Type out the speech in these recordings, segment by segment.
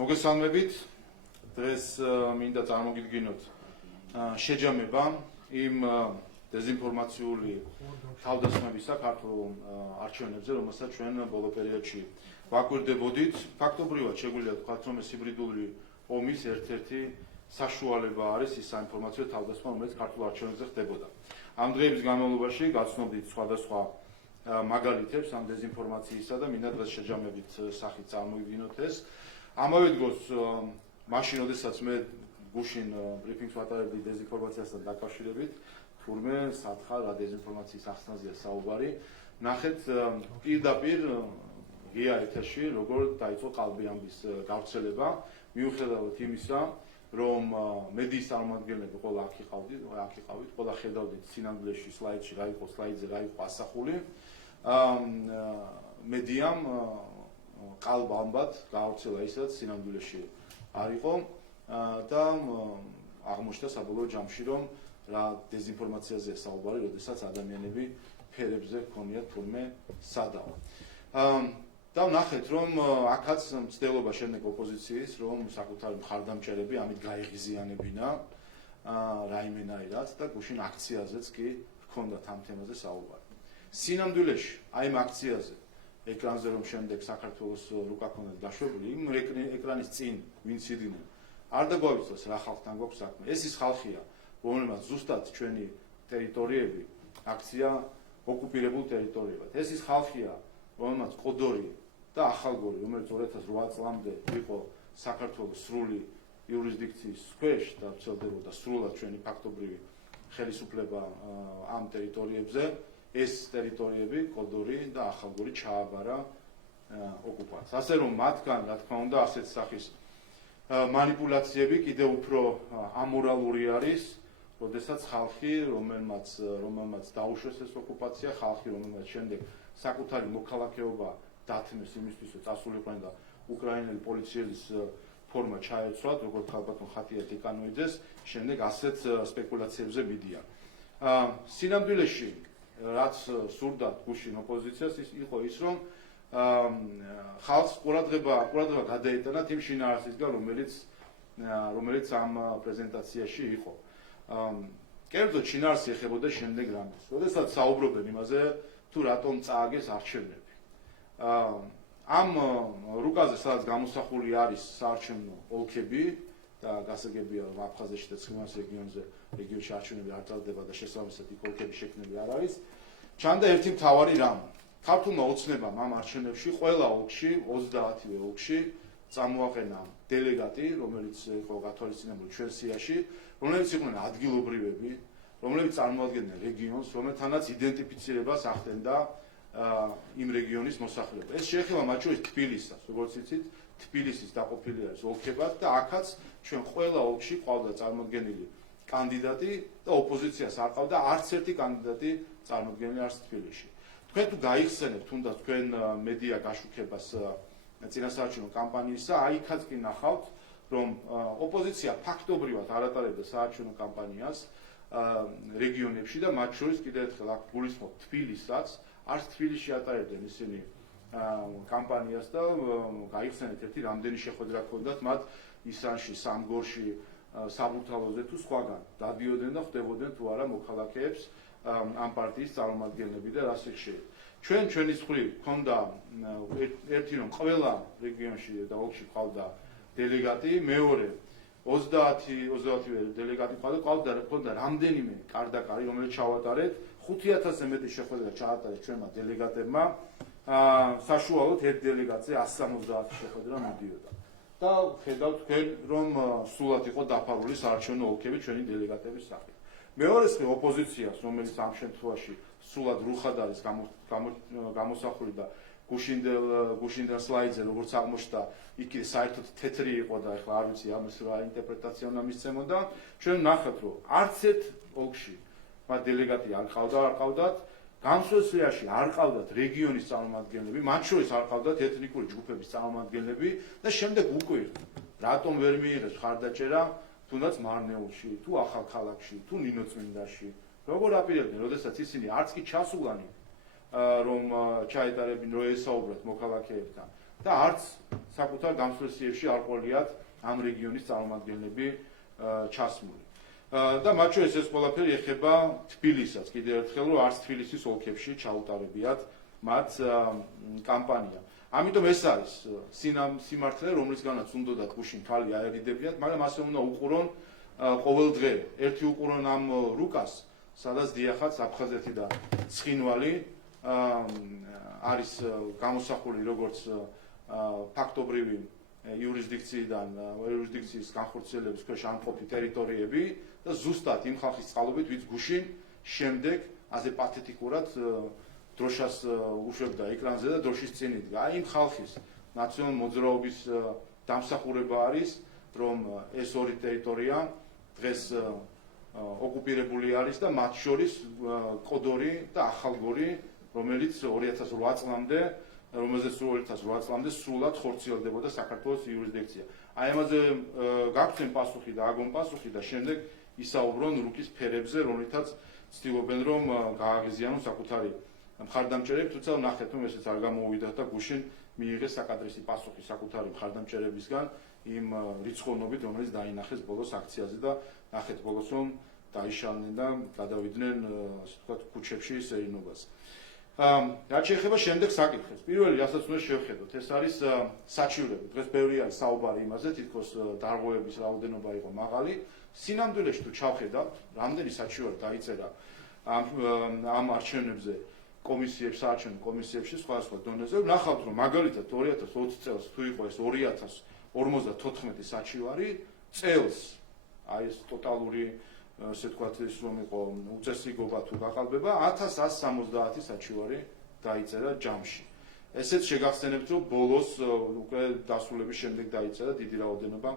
მოგესალმებით. დღეს მინდა წარმოგიდგინოთ შეჯამება იმ დეზინფორმაციული თავდასხმების საქართველოს არჩევნებზე, რომელსაც ჩვენ ბოლო პერიოდში ვაკვირდებოდით. ფაქტობრივად შეგვიძლია ვთქვათ, რომ ეს ჰიბრიდული ომის ერთ-ერთი საშუალება არის ის საინფორმაციო თავდასხმა, რომელიც ქართულ არჩევნებზე ხდებოდა. ამ დღეების განმავლობაში გაცნობდით სხვადასხვა მაგალითებს ამ დეზინფორმაციისა და მინდა დღეს შეჯამებით სახით წარმოვიდგინოთ ეს. ამავე დროს მაშინ, როდესაც მე გუშინ ბრიფინგს ვატარებდი დეზინფორმაციასთან დაკავშირებით, თურმე სათხარ რა დეზინფორმაციის ახსნაზეა საუბარი, ნახეთ პირდაპირ ღია ეთერში როგორ დაიწყო ყალბი ამბის გავრცელება, მიუხედავად იმისა, რომ მედიის წარმომადგენლები ყველა აქ იყავით, ყველა ხედავდით სინამდვილეში სლაიდში რა იყო, სლაიდზე რა იყო ასახული. მედიამ ყალბ ამბად გავრცელა ისაც სინამდვილეში არ იყო და აღმოჩნდა საბოლოო ჯამში, რომ რა დეზინფორმაციაზეა საუბარი, როდესაც ადამიანები ფერებზე ჰქონიათ თურმე სადაო. და ვნახეთ, რომ აქაც მცდელობა შემდეგ ოპოზიციის, რომ საკუთარი მხარდამჭერები ამით გაიღიზიანებინა რაიმენაირად და გუშინ აქციაზეც კი ჰქონდათ ამ თემაზე საუბარი. სინამდვილეში აი ამ აქციაზე ეკრანზე რომ შემდეგ საქართველოს რუკა ქონდათ დაშვებული, იმ ეკრანის წინ ვინც იდგნენ, არ დაგვავიცოს რა ხალხთან გვაქვს საქმე. ეს ის ხალხია, რომელმაც ზუსტად ჩვენი ტერიტორიები აქცია ოკუპირებულ ტერიტორიებად. ეს ის ხალხია, რომელმაც კოდორი და ახალგორი, რომელიც 2008 წლამდე იყო საქართველოს სრული იურისდიქციის ქვეშ და ვრცელდებოდა სრულად ჩვენი ფაქტობრივი ხელისუფლება ამ ტერიტორიებზე, ეს ტერიტორიები, კოდორი და ახალგორი ჩააბარა ოკუპანტს. ასე რომ მათგან, რა თქმა უნდა, ასეთ სახის манипуляციები კიდევ უფრო ამორალური არის, როდესაც ხალხი, რომელმაც დაუშვეს ეს ოკუპაცია, ხალხი, რომელმაც შემდეგ საკუთარი მოქალაქეობა დათმეს იმისთვის, რომ წასულიყვნენ და უკრაინელი პოლიციელის ფორმა ჩაეცვათ, როგორც ხალბატონ ხატია ტიკანოიძეს, შემდეგ ასეთ სპეკულაციებზე მიდიან. სინამდვილეში, რაც სურდათ გუშინ ოპოზიციას, იყო ის, რომ ხალხს ყურადღება გადაეტანათ იმ შინაარსისგან, რომელიც ამ პრეზენტაციაში იყო. კერძოდ შინაარსი ეხებოდა შემდეგ რამეს. როდესაც საუბრობენ იმაზე, თუ რატომ წააგეს არჩევნები. ამ რუკაზე, სადაც გამოსახული არის საარჩევნო ოლქები და გასაგებია, რომ აფხაზეთში და ცხინვალის რეგიონში არჩევნები არ ტარდება და შესაბამისად იქ ოლქების შექმნები არ არის, ჩანდა ერთი მთავარი რამ. ქართულმა ოცნებამ ამ არჩევნებში ყველა ოლქში, 30-ვე ოლქში წამოაყენა დელეგატი, რომელიც იყო გათვალისწინებული ჩვენ სიაში, რომლებიც იყვნენ ადგილობრივები, რომლებიც წარმოადგენდნენ რეგიონს, რომელთანაც იდენტიფიცირებას ახდენდა იმ რეგიონის მოსახლეობა. ეს შეეხება მათ შორის თბილისსაც, როგორც იცით, თბილისის დაყოფილი არის ოლქებად და აქაც ჩვენ ყველა ოლქში ყავდა წარმოდგენილი კანდიდატი და ოპოზიციას არ ყავდა არც ერთი კანდიდატი წარმოდგენილი არც თბილისში. თქვენ თუ გაიხსენებთ თუნდაც თქვენ მედია გაშუქებას წინასაარჩევნო კამპანიისა, აიქაც კი ნახავთ, რომ ოპოზიცია ფაქტობრივად არ ატარებდა საარჩევნო კამპანიას რეგიონებში და მათ შორის კიდევ ერთხელ აქ გულისხმობ თბილისსაც, არც თბილისში ატარებდნენ ისინი კამპანიას და გაიხსენეთ ერთი რამდენი შეხვედრა ჰქონდათ მათ ისანში, სამგორში, საბურთალოზე თუ სხვაგან. დადიოდნენ და ხვდებოდნენ თუ არა მოქალაქეებს ამ პარტიის წარმომადგენლები და რა სიხშირე. ჩვენი მხრივ ჰქონდა ერთი რომ ყველა რეგიონში და ოლქში ყავდა დელეგატი, მეორე 30-ვე დელეგატი ყავდა რამდენიმე კარდაკარი, რომელიც ჩავატარეთ, 5000-ზე მეტი შეხვედრა ჩაატარეთ ჩვენმა დელეგატებმა, საშუალოდ ერთ დელეგატზე 170 შეხვედრა მიდიოდა. და ხედავთ თქვენ, რომ სულად იყო დაფარული საარჩევნო ოლქები ჩვენი დელეგატების სახით. მეორე მხრივ ოპოზიციას, რომელიც ამ შემთხვევაში სულად რუხად არის გამოსახული და გუშინდელ სლაიდზე, როგორც აღმოჩნდა, იქ საერთოდ თეთრი იყო და ეხლა არ ვიცი ამის რა ინტერპრეტაცია უნდა მისცემოდა. ჩვენ ვნახეთ, რომ არც ერთ ოლქში მათ დელეგატი არ ყავდათ, განსხვავებაში არ ყავდათ რეგიონის წარმომადგენლები, მათ შორის არ ყავდათ ეთნიკური ჯგუფების წარმომადგენლები და შემდეგ უკვირთ, რატომ ვერ მიიღეს მხარდაჭერა თუნდაც მარნეულში, თუ ახალქალაქში, თუ ნინოწმინდაში, როგორ აპირებდნენ, როდესაც ისინი არც კი ჩასულანი რომ ჩაეტარებინ, რომ ესაუბრათ მოქალაქეებთან და არც საკუთარ გამსვლელსიერში არ ყოლიათ ამ რეგიონის წარმომადგენლები ჩასმული. და მათ შორის ეს ყველაფერი ეხება თბილისსაც, კიდევ ერთხელ, რომ არც თბილისის ოლქებში ჩაუტარებიათ მათ კამპანია. ამიტომ ეს არის სიმართლე, რომლისგანაც უნდათ გუშინ თვალი აერიდებიათ, მაგრამ ასე უნდა უყურონ ყოველ დღე. ერთი უყურონ ამ რუკას, სადაც დიახაც აფხაზეთი და ცხინვალი არის გამოსახული როგორც ფაქტობრივი იურისდიქციის განხორციელების ქვეშ ამყოფი ტერიტორიები და ზუსტად იმ ხალხის წყალობით, ვინც გუშინ შემდეგ ასე პათეტიკურად დროშას უშვებდა ეკრანზე და დროშის წინ იდგა. აი იმ ხალხის ნაციონალური მოძრაობის დამსახურება არის, რომ ეს ორი ტერიტორია დღეს ოკუპირებული არის და მათ შორის კოდორი და ახალგორი, რომელიც 2008 წლამდე რომელზეც 2008 წლამდე სრულად ხორციელდებოდა საქართველოს იურისდიქცია. აი ამაზე გაგვცემ პასუხი და აგონ პასუხი და შემდეგ ისაუბრონ რუკის ფერებზე, რომლითაც ცდილობენ რომ გააღიზიანონ საკუთარი მხარდამჭერები, თუმცა ნახეთ, რომ ესეც არ გამოვიდათ და გუშინ მიიღეს საკადრისი პასუხი საკუთარი მხარდამჭერებისგან იმ რიცხოვნობით, რომელიც დაინახეს ბოლოს აქციაზე და ნახეთ ბოლოს რომ დაიშალნენ და გადავიდნენ ასე ვთქვათ ქუჩებში სეირნობაზე. რაც შეეხება შემდეგ საკითხებს. პირველი, რასაც უნდა შევხედოთ, ეს არის საჩივრები. დღეს ბევრი არის საუბარი იმაზე, თითქოს დარღვევების რაოდენობა იყო მაღალი. სინამდვილეში თუ ჩავხედავთ, რამდენი საჩივარი დაიწერა ამ არჩევნებზე კომისიებში, საარჩევნო კომისიებში სხვადასხვა დონეზე, ვნახავთ, რომ მაგალითად 2020 წელს თუ იყო ეს 2054 საჩივარი, წელს აი ეს ტოტალური ასე ვთქვათ, ის რომ იყო უწესრიგობა თუ გაყალბება, 1170 საჩივარი დაიწერა ჯამში. ესეც შეგახსენებთ, რომ ბოლოს უკვე დასრულების შემდეგ დაიწერა დიდი რაოდენობა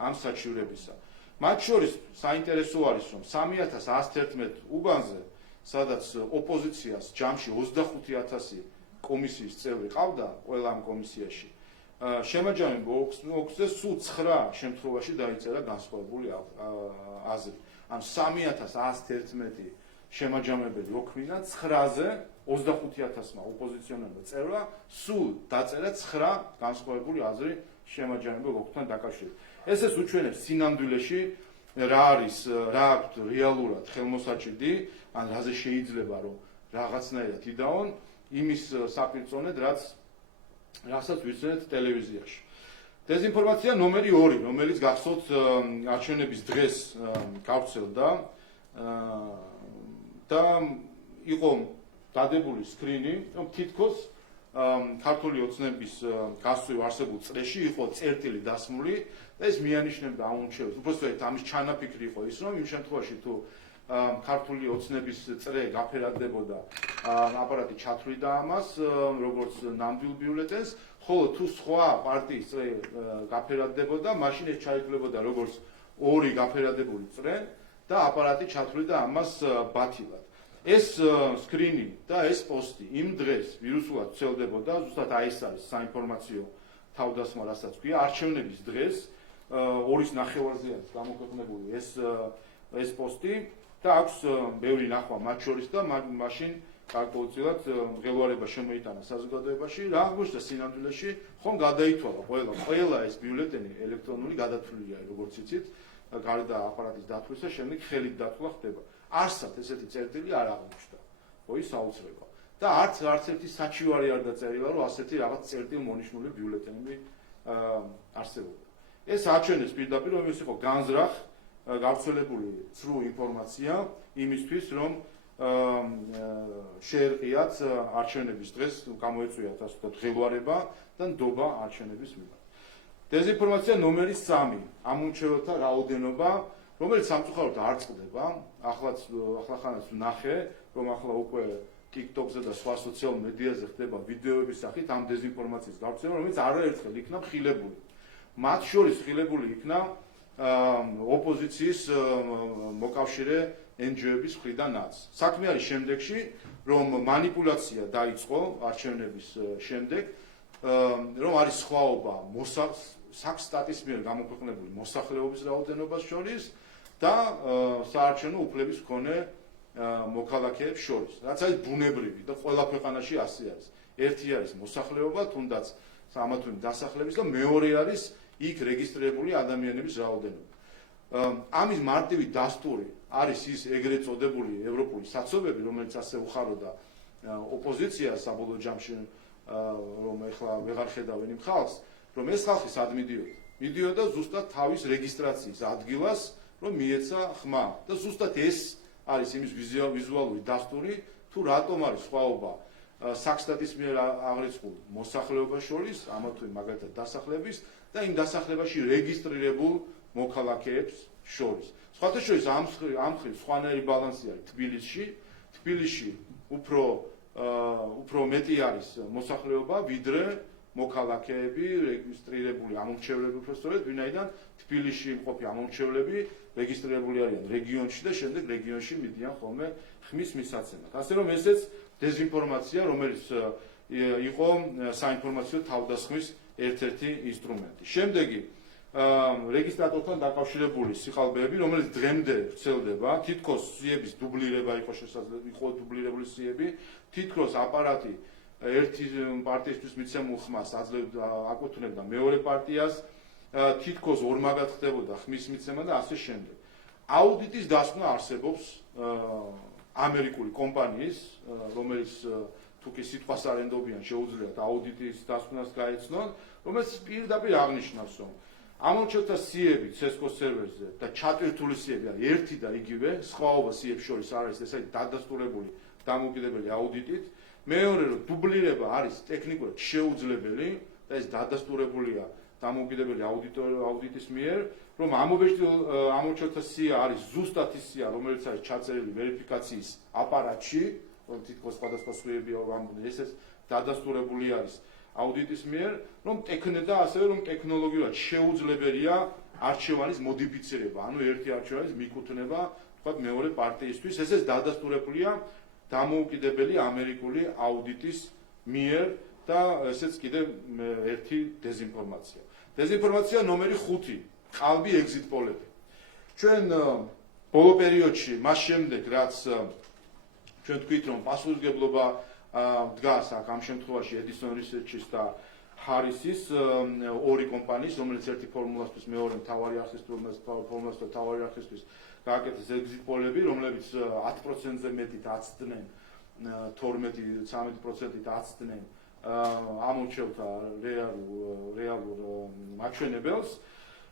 ამ საჩივრებისა. მათ შორის საინტერესო არის, რომ 3111 უბანზე, სადაც ოპოზიციას ჯამში 25000 კომისიის წევრი ყავდა ყველა ამ კომისიაში, შემაჯამებულ ოლქზე სულ 9 შემთხვევაში დაიწერა განსხვავებული აზრი. ან 3111 შემაჯამებელი ოქმინა 9-ზე 25000-მა ოპოზიციონერმა წევრმა სულ დაწერა 9 განსხვავებული აზრი შემაჯამებელ ოლქთან დაკავშირებით. ესეც უჩვენებს სინამდვილეში რა არის, რა აქვთ რეალურად ხელმოსაჭიდი, ან რაზე შეიძლება რომ რაღაცნაირად იდაონ იმის საპირწონედ, რასაც ვიცით ტელევიზიაში. დეზინფორმაცია ნომერი 2, რომელიც გახსოვთ არჩევნების დღეს გავრცელდა და იყო დადებული სკრინი, რომ თითქოს ქართული ოცნების გასწვრივ არსებულ წრეში იყო წერტილი დასმული და ეს მიანიშნებდა აუნჩევს. უბრალოდ ამის ჩანაფიქრი იყო ის, რომ იმ შემთხვევაში თუ ქართული ოცნების წრე გაფერადდებოდა, აპარატი ჩათვლიდა ამას, როგორც ნამდვილ ბიულეტენს, ხოლო თუ სხვა პარტიის წრე გაფერადდებოდა, მაშინ ეს ჩაითვლებოდა როგორც ორი გაფერადებული წრე და აპარატი ჩათვლიდა ამას ბათილად. ეს სკრინი და ეს პოსტი იმ დღეს ვირუსულად ვრცელდებოდა, ზუსტად აი ეს არის საინფორმაციო თავდასხმა, რასაც ქვია, არჩევნების დღეს 2-ის ნახევარზე არის გამოქვეყნებული ეს პოსტი და აქვს ბევრი ნახვა მათ შორის და მაშინ გარკვეულწილად მღელვარება შემოიტანა საზოგადოებაში, რა აღმოჩნდა სინამდვილეში, ხომ გადაითვალა ყველა ეს ბიულეტენი ელექტრონული გადათვლილია, როგორც იცით, გარდა აპარატის დათვლისა, შემდეგ ხელით დათვლა ხდება. არსად ესეთი წერტილი არ აღმოჩნდა. ოი საოცრება. და არც ერთი საჩივარი არ დაწერილა, რომ ასეთი რაღაც წერტილ მონიშნული ბიულეტენები არსებობდა. ეს აჩვენებს პირდაპირ, რომ ეს იყო განზრახ გავრცელებული ცრუ ინფორმაცია იმისთვის, რომ შეერყიათ არჩევნების დღეს, გამოეწვიათ ასე ვთქვათ ღელვარება და ნდობა არჩევნების მიმართ. დეზინფორმაცია ნომერი 3, ამომრჩეველთა რაოდენობა, რომელიც სამწუხაროდ არ წყდება, ახლახანაც ვნახე, რომ ახლა უკვე TikTok-ზე და სხვა სოციალურ მედიაზე ხდება ვიდეოების სახით ამ დეზინფორმაციის გავრცელება, რომელიც არაერთხელ იქნა ხილებული. მათ შორის ხილებული იქნა ოპოზიციის მოკავშირე NGO-ების მხრიდანაც. საქმე არის შემდეგში, რომ მანიპულაცია დაიწყო არჩევნების შემდეგ, რომ არის სხვაობა საქსტატის მიერ გამოქვეყნებული მოსახლეობის რაოდენობას შორის და საარჩევნო უფლების მქონე მოქალაქეებს შორის, რაც არის ბუნებრივი და ყველა ქვეყანაში ასე არის. ერთი არის მოსახლეობა, თუნდაც ამა თუ იმ დასახლების და მეორე არის იქ რეგისტრირებული ადამიანების რაოდენობა. ამის მარტივი დასტური არის ის ეგრეთ წოდებული ევროპული საცობები, რომელიც ასე უხაროდა ოპოზიციას საბოლოო ჯამში, რომ ეხლა ვეღარ ხედავენ იმ ხალხს, რომ ეს ხალხი სად მიდიოდა? მიდიოდა ზუსტად თავის რეგისტრაციის ადგილას, რომ მიეცა ხმა და ზუსტად ეს არის იმის ვიზუალური დასტური, თუ რატომ არის სხვაობა საქსტატის მიერ აღრიცხულ მოსახლეობას შორის, ამა თუ იმ მაგალითად დასახლების და იმ დასახლებაში რეგისტრირებულ მოქალაქეებს შორის. სხვათა შორის ამ მხრივ სხვანაირი ბალანსი არის თბილისში უფრო მეტი არის მოსახლეობა, ვიდრე მოქალაქეები, რეგისტრირებული ამომრჩევლები უბრალოდ, ვინაიდან თბილისში მყოფი ამომრჩევლები რეგისტრირებული არიან რეგიონში და შემდეგ რეგიონში მიდიან ხოლმე ხმის მისაცემად. ასე რომ ესეც დეზინფორმაცია, რომელიც იყო საინფორმაციო თავდასხმის ერთ-ერთი ინსტრუმენტი. შემდეგი რეგისტრატორთან დაკავშირებული სიხალბეები, რომელიც დღემდე ვრცელდება, თითქოს სიების დუბლირება იყო შესაძლებელი, იყო დუბლირებული სიები, თითქოს აპარატი ერთი პარტიისთვის მიცემულ ხმას აკუთვნებდა მეორე პარტიას, თითქოს ორმაგად ხდებოდა ხმის მიცემა და ასე შემდეგ. აუდიტის დასკვნა არსებობს ამერიკული კომპანიის, რომელიც თუკი სიტყვას არ ენდობიან, შეუძლიათ აუდიტის დასკვნას გაეცნონ, რომელიც პირდაპირ აღნიშნავს, რომ ამომრჩევლთა სიები CESCO სერვერზე და ჩატვირთული სიები არის ერთი და იგივე, სხვაობა სიებს შორის არ არის, ეს არის დადასტურებული დამოუკიდებელი აუდიტით. მეორე, რომ დუბლირება არის ტექნიკურად შეუძლებელი და ეს დადასტურებულია დამოუკიდებელი აუდიტის მიერ, რომ ამომრჩევლთა სია არის ზუსტად ის სია, რომელიც არის ჩაწერილი ვერიფიკაციის აპარატში, რომ თითქოს სხვადასხვა სხვიები ამბობენ, ესეც დადასტურებული არის აუდიტის მიერ, რომ და ასევე რომ ტექნოლოგიურად შეუძლებელია არჩევანის მოდიფიცირება, ანუ ერთი არჩევანის მიკუთვნება, თქვათ მეორე პარტიისთვის, ესეც დადასტურებულია დამოუკიდებელი ამერიკული აუდიტის მიერ და ესეც კიდევ ერთი დეზინფორმაცია. დეზინფორმაცია ნომერი 5, ყალბი ეგზიტ პოლები. ჩვენ ბოლო პერიოდში, მას შემდეგ, რაც ჩვენ თქვით, რომ პასუხისმგებლობა დგას აქ ამ შემთხვევაში Edison Research-ის და Harris-ის ორი კომპანიის, რომელიც ერთი ფორმულასთვის, მეორე მთავარი ფორმულას და მთავარი არხისთვის გააკეთეს ეგზიტ პოლები, რომლებიც 10%-ზე მეტით აცდნენ, 12-13%-ით აცდნენ ამორჩევლთა რეალურ მაჩვენებელს.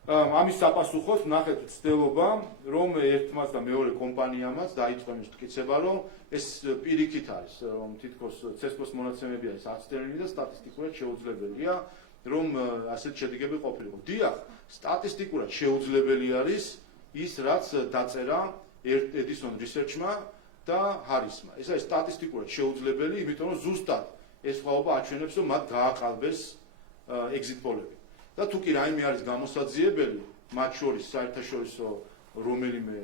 ამის საპასუხოდ ნახეთ ცდელობა, რომ ერთმაც და მეორე კომპანიამაც დაიწყო იმის მტკიცება, რომ ეს პირიქით არის, რომ თითქოს CESCO-ს მონაცემები არის აცდენილი და სტატისტიკურად შეუძლებელია, რომ ასეთ შედეგები ყოფილიყო. დიახ, სტატისტიკურად შეუძლებელი არის ის, რაც დაწერა Edison Research-მა და Harris-მა. ეს არის სტატისტიკურად შეუძლებელი, იმიტომ რომ ზუსტად ეს სხვაობა აჩვენებს, რომ მათ გააყალბეს ეგზიტ პოლები. და თუ კი რაიმე არის გამოსაძიებელი, მათ შორის საერთაშორისო რომელიმე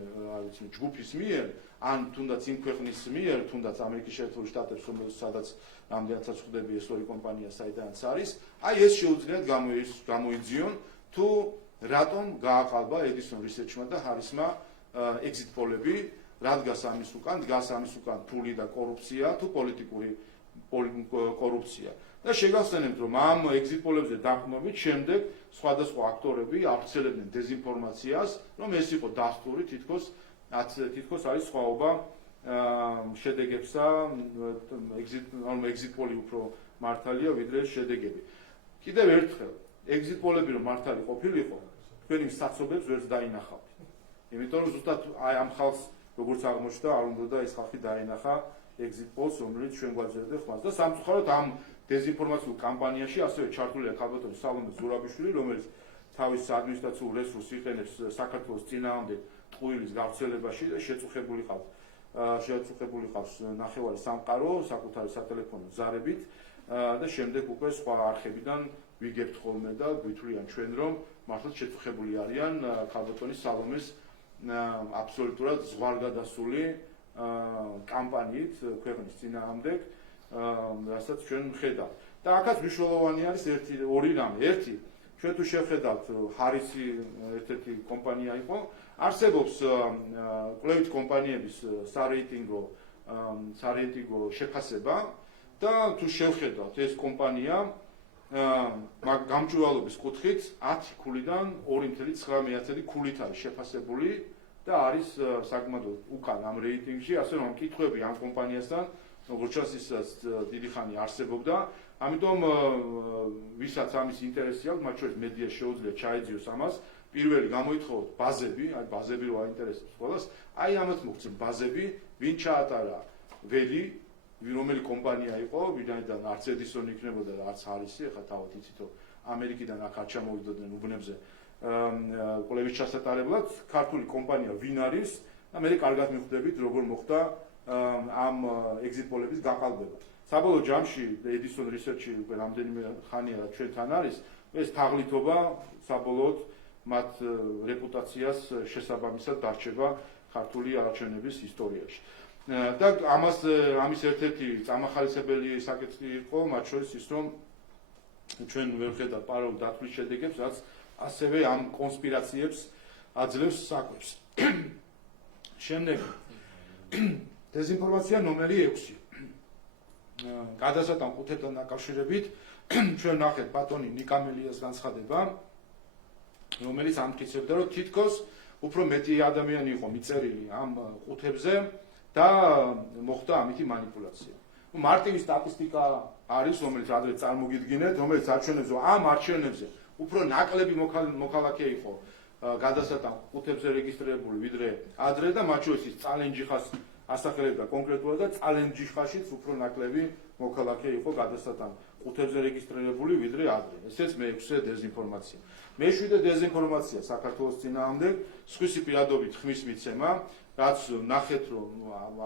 ჯგუფის მიერ, ან თუნდაც იმ ქვეყნის მიერ, თუნდაც ამერიკის შეერთებული შტატებს, სადაც რამდენადაც ხვდები ეს ორი კომპანია საიდანაც არის, აი ეს შეუძლიათ გამოიძიონ, თუ რატომ გააყალბა Edison Research-მა და Harris-მა ეგზიტ პოლები, რა დგას ამის უკან, დგას ამის უკან ფული და კორუფცია, თუ პოლიტიკური კორუფცია. და შეგახსენებთ, რომ ამ ეგზიტ პოლებზე დაყრდნობით შემდეგ სხვადასხვა აქტორები ავრცელებდნენ დეზინფორმაციას, რომ ეს იყო დასტური, თითქოს არის სხვაობა შედეგებსა, ეგზიტ პოლი უფრო მართალია ვიდრე შედეგები. კიდევ ერთხელ, ეგზიტ პოლები რომ მართალი ყოფილიყო, თქვენი საცობებს ვერც დაინახავთ. იმიტომ რომ ზუსტად აი ამ ხალხს როგორც აღმოჩნდა, არ უნდა ეს ხალხი დაინახა ეგზიტ პოლს, რომელიც ჩვენ გვაძლევდა ხმას. და სამწუხაროდ ამ დეზინფორმაციულ კამპანიაში ასევე ჩართულია ქალბატონი სალომე ზურაბიშვილი, რომელიც თავის ადმინისტრაციულ რესურსს იყენებს საქართველოს წინააღმდეგ ტყუილის გავრცელებაში და შეწუხებული ყავს ნახევარი სამყარო საკუთარი სატელეფონო ზარებით და შემდეგ უკვე სხვა არხებიდან ვიგებთ ხოლმე და გვითვლიან ჩვენ, რომ მართლაც შეწუხებული არიან ქალბატონი სალომეს აბსოლუტურად ზღვარგადასული კამპანიით ქვეყნის წინააღმდეგ, რასაც ჩვენ ვხედავთ. და აქაც მნიშვნელოვანი არის ორი რამე. ერთი, ჩვენ თუ შევხედავთ, ჰარისი ერთ-ერთი კომპანია იყო, არსებობს კვლევით კომპანიების სარეიტინგო შეფასება და თუ შევხედავთ ეს კომპანია გამჭვირვალობის კუთხით 10 ქულიდან 2.9 ქულით არის შეფასებული და არის საკმაოდ უკან ამ რეიტინგში, ასე რომ კითხვები ამ კომპანიასთან როგორც ჩანს ის დიდი ხანი არსებობდა, ამიტომ ვისაც ამის ინტერესი აქვს, მათ შორის მედია შეუძლია ჩაეძიოს ამას. პირველი გამოითხოვოთ ბაზები, აი ბაზები რო აინტერესებს ყველას, აი ამას მოგცემ ბაზები, ვინ ჩაატარა ველი, რომელი კომპანია იყო, ვინაიდან არც ედისონი იქნებოდა და არც ჰარისი, ახლა თავად იცით რომ ამერიკიდან აქ არ ჩამოვიდოდნენ უბნებზე კვლევის ჩასატარებლად, ქართული კომპანია ვინ არის და მე კარგად მიხვდებით როგორ მოხდა ამ exit poll-ების გაყალბება. საბოლოო ჯამში Edison Research-ი უკვე რამდენიმე ხანია ჩვენთან არის, ეს თაღლითობა საბოლოოდ მათ რეპუტაციას შესაბამისად დარჩება ქართული არჩევნების ისტორიაში. და ამის ერთ-ერთი წამახალისებელი საკითხი იყო, მათ შორის ის, რომ ჩვენ ვერ ვხედავთ პარალელურ დათვლის შედეგებს, რაც ასევე ამ კონსპირაციებს აძლევს საკვებს. შემდეგ დეზინფორმაცია ნომერი 6. გადასატან ყუთებთან დაკავშირებით ჩვენ ნახეთ ბატონი ნიკამელიას განცხადება, რომელიც ამტკიცებდა, რომ თითქოს უფრო მეტი ადამიანი იყო მიწერილი ამ ყუთებზე და მოხდა ამითი манипуляცია. მარტივი სტატისტიკა არის, რომელიც ადრე წარმოგიდგინეთ, რომელიც არჩევნებზე ამ არჩევნებზე უფრო ნაკლები მოქალაქე იყო გადასატან ყუთებზე რეგისტრირებული ვიდრე ადრე და მათ შორის ის წალენჯიხას ასახელებდა კონკრეტულად და წალენჯიხაშიც უფრო ნაკლები მოქალაქე იყო გადასატან ყუთებზე რეგისტრირებული ვიდრე ადრე. ესეც მე-6 დეზინფორმაცია. მე-7 დეზინფორმაცია საქართველოს წინააღმდეგ სხვისი პირადობით ხმის მიცემა, რაც ნახეთ რომ